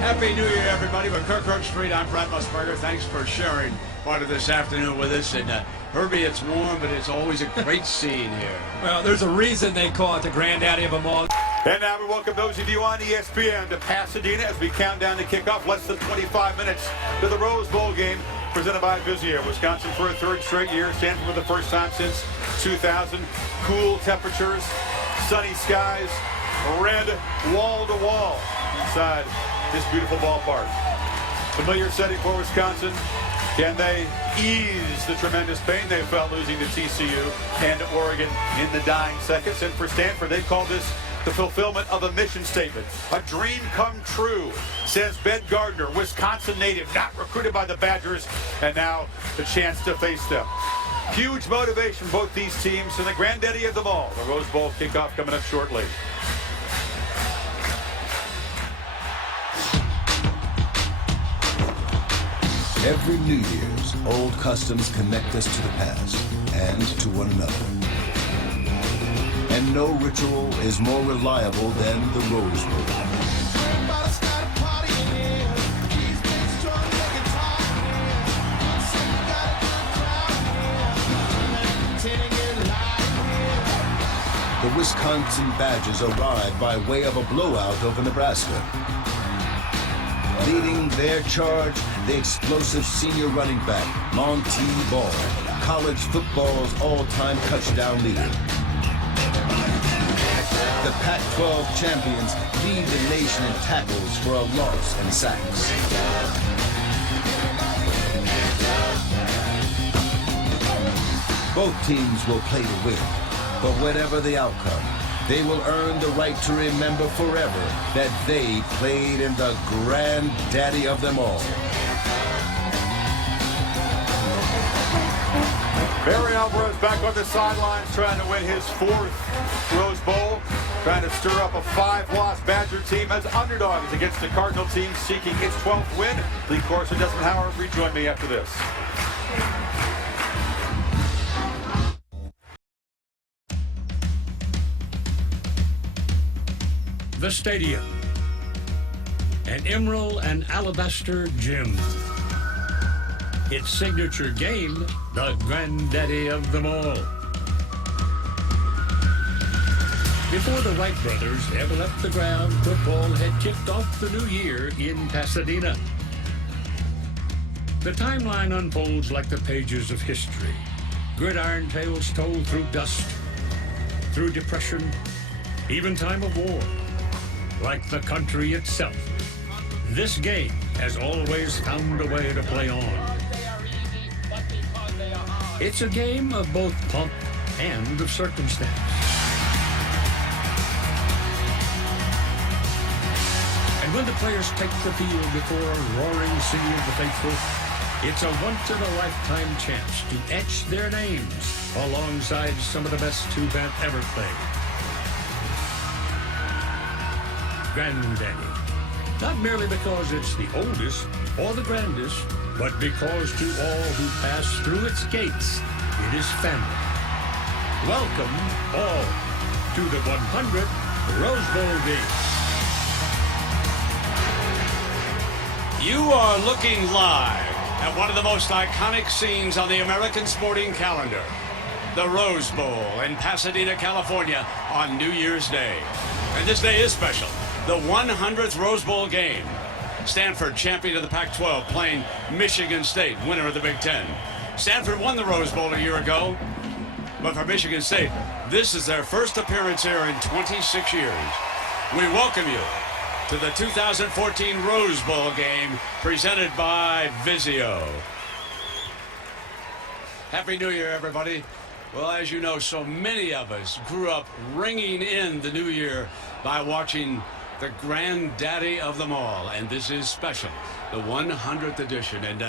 Happy New Year, everybody. With Kirkhope Street, I'm Brent Musburger. Thanks for sharing part of this afternoon with us. And Herbie, it's warm, but it's always a great scene here. Well, there's a reason they call it the granddaddy of them all. And now we welcome those of you on ESPN to Pasadena as we count down to kickoff. Less than 25 minutes to the Rose Bowl game presented by Vizio. Wisconsin for a 3rd straight year. Stanford for the first time since 2000. Cool temperatures, sunny skies, red wall to wall inside this beautiful ballpark. Familiar setting for Wisconsin. Can they ease the tremendous pain they felt losing to TCU and Oregon in the dying seconds? And for Stanford, they call this the fulfillment of a mission statement. A dream come true, says Ben Gardner, Wisconsin native, not recruited by the Badgers, and now the chance to face them. Huge motivation, both these teams, and the granddaddy of them all. The Rose Bowl kickoff coming up shortly. Every New Year's, old customs connect us to the past and to one another. And no ritual is more reliable than the Rose Bowl. The Wisconsin Badgers arrive by way of a blowout over Nebraska. Leading their charge, the explosive senior running back, Montage Ball, college football's all-time touchdown leader. The Pac-12 champions lead the nation in tackles for a loss and sacks. Both teams will play to win, but whatever the outcome, they will earn the right to remember forever that they played in the granddaddy of them all. Barry Alvarez back on the sidelines trying to win his 4th Rose Bowl, trying to stir up a 5-loss Badger team as underdogs against the Cardinal team seeking its 12th win. Lee Corson, Desmond Howard, rejoin me after this. The stadium, an emerald and alabaster gem. Its signature game, the granddaddy of them all. Before the Wright brothers ever left the ground, football had kicked off the new year in Pasadena. The timeline unfolds like the pages of history. Gridiron tales told through dust, through depression, even time of war. Like the country itself, this game has always found a way to play on. It's a game of both pomp and of circumstance. And when the players take the field before a roaring sea of the faithful, it's a once-in-a-lifetime chance to etch their names alongside some of the best who have ever played. Granddaddy. Not merely because it's the oldest or the grandest, but because to all who pass through its gates, it is family. Welcome all to the 100th Rose Bowl game. You are looking live at one of the most iconic scenes on the American sporting calendar, the Rose Bowl in Pasadena, California on New Year's Day. And this day is special. The 100th Rose Bowl game. Stanford, champion of the Pac-12, playing Michigan State, winner of the Big Ten. Stanford won the Rose Bowl a year ago, but for Michigan State, this is their first appearance here in 26 years. We welcome you to the 2014 Rose Bowl game presented by Vizio. Happy New Year, everybody. Well, as you know, so many of us grew up ringing in the new year by watching the granddaddy of them all, and this is special, the 100th edition. And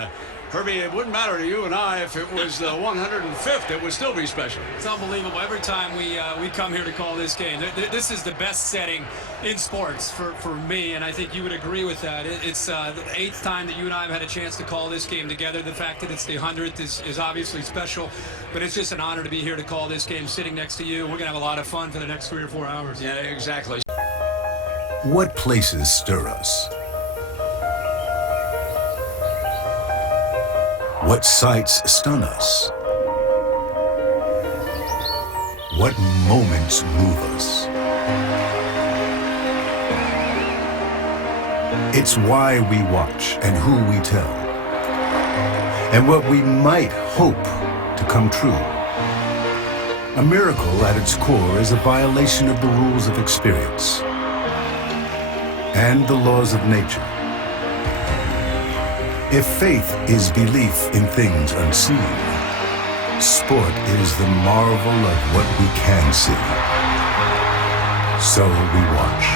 Herbie, it wouldn't matter to you and I if it was the 105th, it would still be special. It's unbelievable. Every time we come here to call this game, this is the best setting in sports for me, and I think you would agree with that. It's the 8th time that you and I have had a chance to call this game together. The fact that it's the 100th is obviously special, but it's just an honor to be here to call this game sitting next to you. We're going to have a lot of fun for the next 3 or 4 hours. Yeah, exactly. What places stir us? What sights stun us? What moments move us? It's why we watch and who we tell, and what we might hope to come true. A miracle at its core is a violation of the rules of experience and the laws of nature. If faith is belief in things unseen, sport is the marvel of what we can see. So we watch.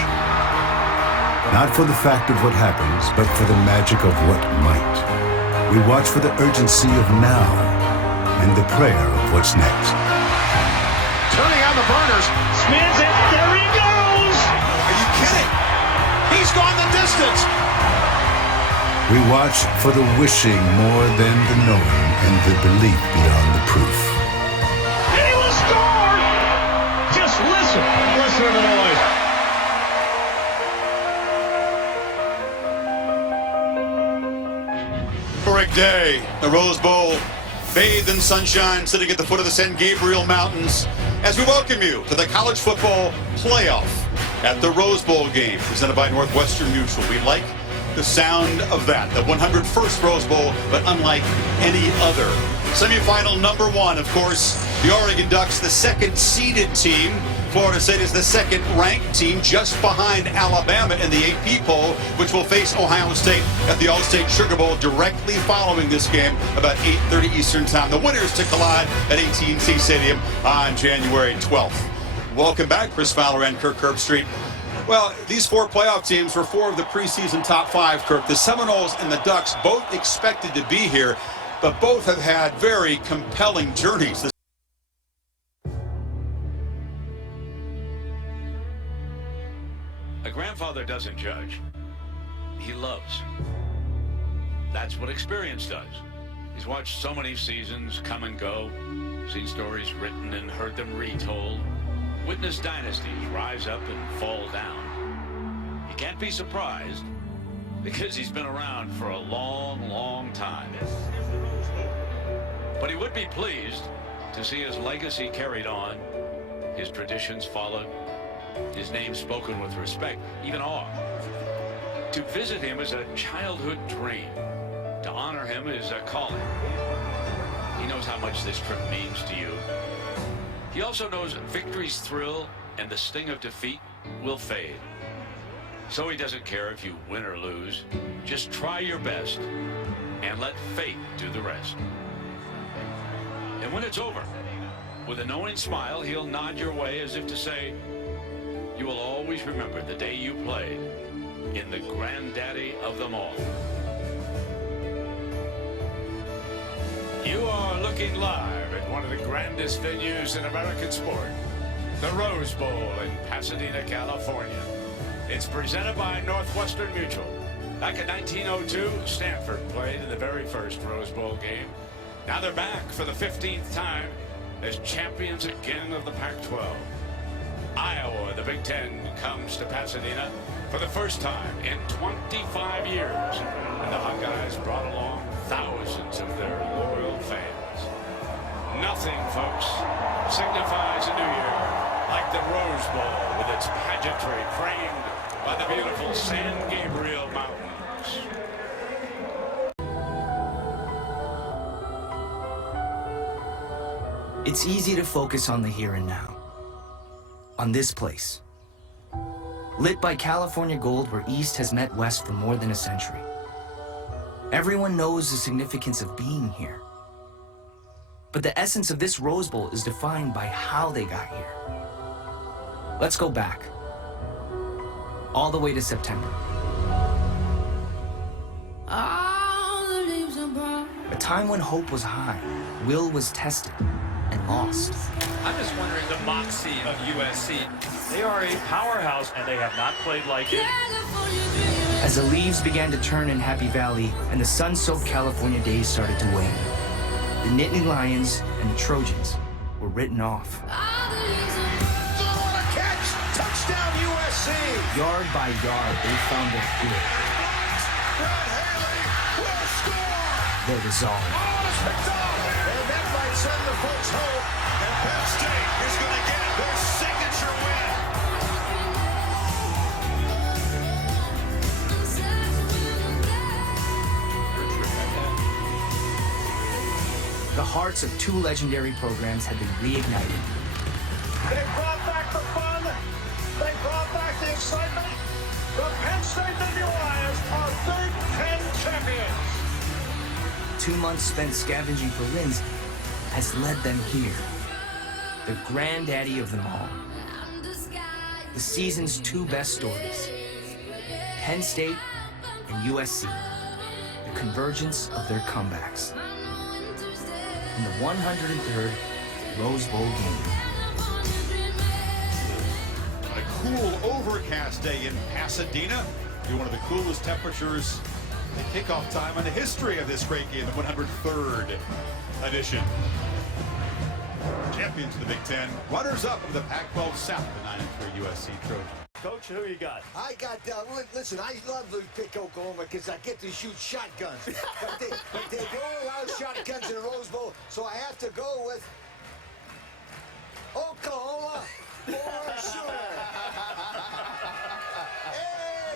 Not for the fact of what happens, but for the magic of what might. We watch for the urgency of now and the prayer of what's next. Turning on the burners, spins it, there he goes! Are you kidding? He's gone the distance! We watch for the wishing more than the knowing and the belief beyond the proof. And he will score! Just listen to the noise. Historic day, the Rose Bowl, bathed in sunshine, sitting at the foot of the San Gabriel Mountains, as we welcome you to the college football playoff at the Rose Bowl game, presented by Northwestern Mutual. We'd like the sound of that. The 101st Rose Bowl, but unlike any other. Semifinal number 1, of course, the Oregon Ducks, the second seeded team. Florida State is the second ranked team, just behind Alabama in the AP poll, which will face Ohio State at the All-State Sugar Bowl directly following this game about 8:30 Eastern Time. The winners to collide at AT&T Stadium on January 12th. Welcome back, Chris Fowler and Kirk Herbstreit. Well, these 4 playoff teams were 4 of the preseason top 5, Kirk. The Seminoles and the Ducks both expected to be here, but both have had very compelling journeys. A grandfather doesn't judge. He loves. That's what experience does. He's watched so many seasons come and go, seen stories written and heard them retold, witnessed dynasties rise up and fall down. He can't be surprised because he's been around for a long, long time. But he would be pleased to see his legacy carried on, his traditions followed, his name spoken with respect, even awe. To visit him is a childhood dream. To honor him is a calling. He knows how much this trip means to you. He also knows victory's thrill and the sting of defeat will fade. So he doesn't care if you win or lose. Just try your best and let fate do the rest. And when it's over, with a knowing smile, he'll nod your way as if to say, you will always remember the day you played in the granddaddy of them all. You are looking live at one of the grandest venues in American sport, the Rose Bowl in Pasadena, California. It's presented by Northwestern Mutual. Back in 1902, Stanford played in the very first Rose Bowl game. Now they're back for the 15th time as champions again of the Pac-12. Iowa, the Big Ten, comes to Pasadena for the first time in 25 years. And the Hawkeyes brought along thousands of their loyal fans. Nothing, folks, signifies a new year like the Rose Bowl with its pageantry framed by the beautiful San Gabriel Mountains. It's easy to focus on the here and now. On this place. Lit by California gold where East has met West for more than a century. Everyone knows the significance of being here. But the essence of this Rose Bowl is defined by how they got here. Let's go back. All the way to September. A time when hope was high, will was tested, and lost. I'm just wondering the moxie of USC. They are a powerhouse, and they have not played like it. As the leaves began to turn in Happy Valley and the sun-soaked California days started to wane, the Nittany Lions and the Trojans were written off. Touchdown USC! Yard by yard, they found their fear. Their resolve. And that might send the folks home. And Penn State is going to get their signature The hearts of 2 legendary programs had been reignited. They brought back the fun. They brought back the excitement. The Penn State Nittany Lions are Big Ten champions. 2 months spent scavenging for wins has led them here. The granddaddy of them all. The season's 2 best stories. Penn State and USC. The convergence of their comebacks. In the 103rd Rose Bowl game. A cool, overcast day in Pasadena. Be one of the coolest temperatures at kickoff time in the history of this great game, the 103rd edition. Champions of the Big Ten, runners-up of the Pac-12 South, the 9-3 USC Trojans. Coach, who you got? I got, listen, I love to pick Oklahoma because I get to shoot shotguns. but they go around shotguns in the Rose Bowl, so I have to go with Oklahoma for sure.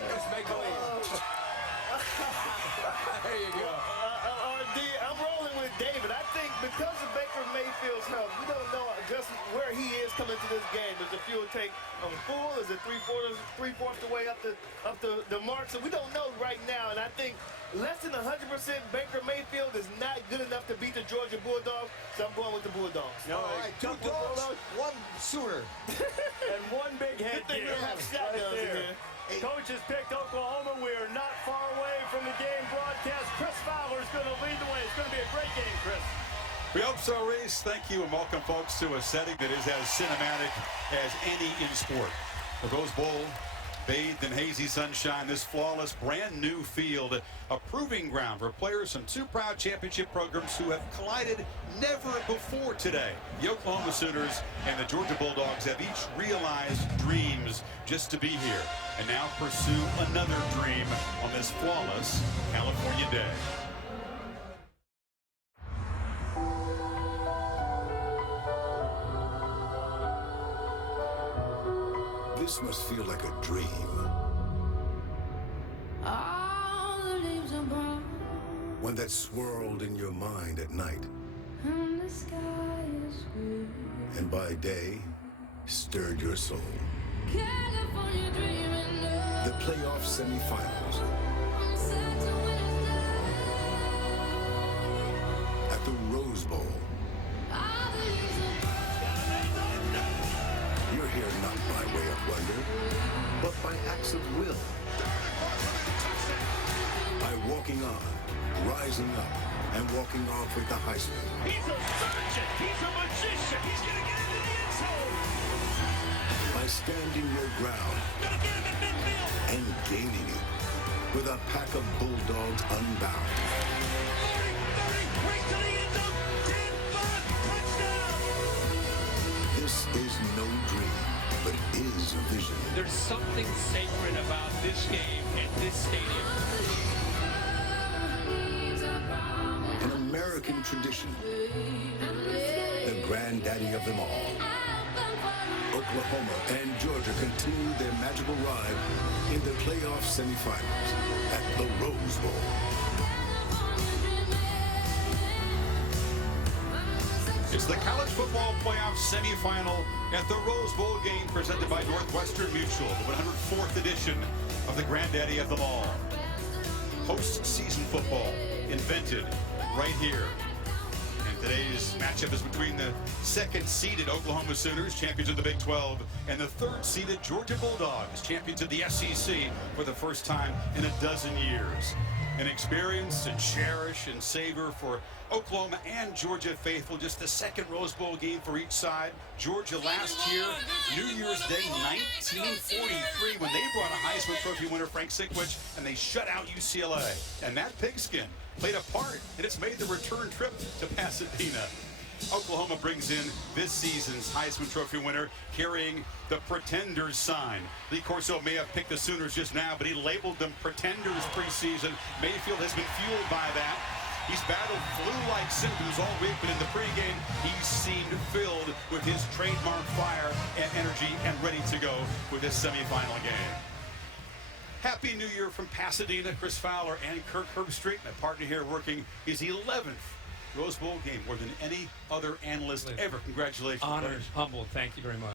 Let's make believe. where he is coming to this game. Is the fuel tank full? Is it three-fourths the way up the mark? So we don't know right now, and I think less than 100% Baker Mayfield is not good enough to beat the Georgia Bulldogs, so I'm going with the Bulldogs. All right, 2 dogs, 1 Sooner. And one big head Good thing we kick have shotguns in here. Coach has picked Oklahoma. We are not far away from the game broadcast. Chris Fowler is going to lead the way. It's going to be a great game, Chris. We hope so, Reese. Thank you, and welcome, folks, to a setting that is as cinematic as any in sport. The Rose Bowl, bathed in hazy sunshine, this flawless, brand-new field, a proving ground for players from 2 proud championship programs who have collided never before today. The Oklahoma Sooners and the Georgia Bulldogs have each realized dreams just to be here, and now pursue another dream on this flawless California day. This must feel like a dream. All the leaves are brown, One that swirled in your mind at night, and the sky is blue. and by day, stirred your soul. California dreaming of The playoff semifinals Santa at the Rose Bowl. all the leaves are brown. You're here not by way of wonder, but by acts of will. By walking on, rising up, and walking off with the Heisman. He's a surgeon. He's a magician. He's going to get into the end zone. By standing your ground and gaining it with a pack of Bulldogs unbound. 30, right to the end zone. 10-5, touchdown. This is no dream, but is a vision. There's something sacred about this game and this stadium. An American tradition. The granddaddy of them all. Oklahoma and Georgia continue their magical ride in the playoff semifinals at the Rose Bowl. It's the college football playoff semifinal at the Rose Bowl game presented by Northwestern Mutual, the 104th edition of the granddaddy of them all. Postseason football invented right here. And today's matchup is between the second-seeded Oklahoma Sooners, champions of the Big 12, and the third-seeded Georgia Bulldogs, champions of the SEC for the first time in a dozen years. An experience to cherish and savor for Oklahoma and Georgia faithful. Just the second Rose Bowl game for each side. Georgia last year, New Year's Day 1943, when they brought a Heisman Trophy winner, Frank Sikowicz, and they shut out UCLA. And that pigskin played a part, and it's made the return trip to Pasadena. Oklahoma brings in this season's Heisman Trophy winner, carrying the Pretenders sign. Lee Corso may have picked the Sooners just now, but he labeled them Pretenders preseason. Mayfield has been fueled by that. He's battled flu-like symptoms all week, but in the pregame, he seemed filled with his trademark fire and energy and ready to go with this semifinal game. Happy New Year from Pasadena. Chris Fowler and Kirk Herbstreit, my partner here, working his 11th Rose Bowl game, more than any other analyst ever. Congratulations. Honored, humbled. Thank you very much.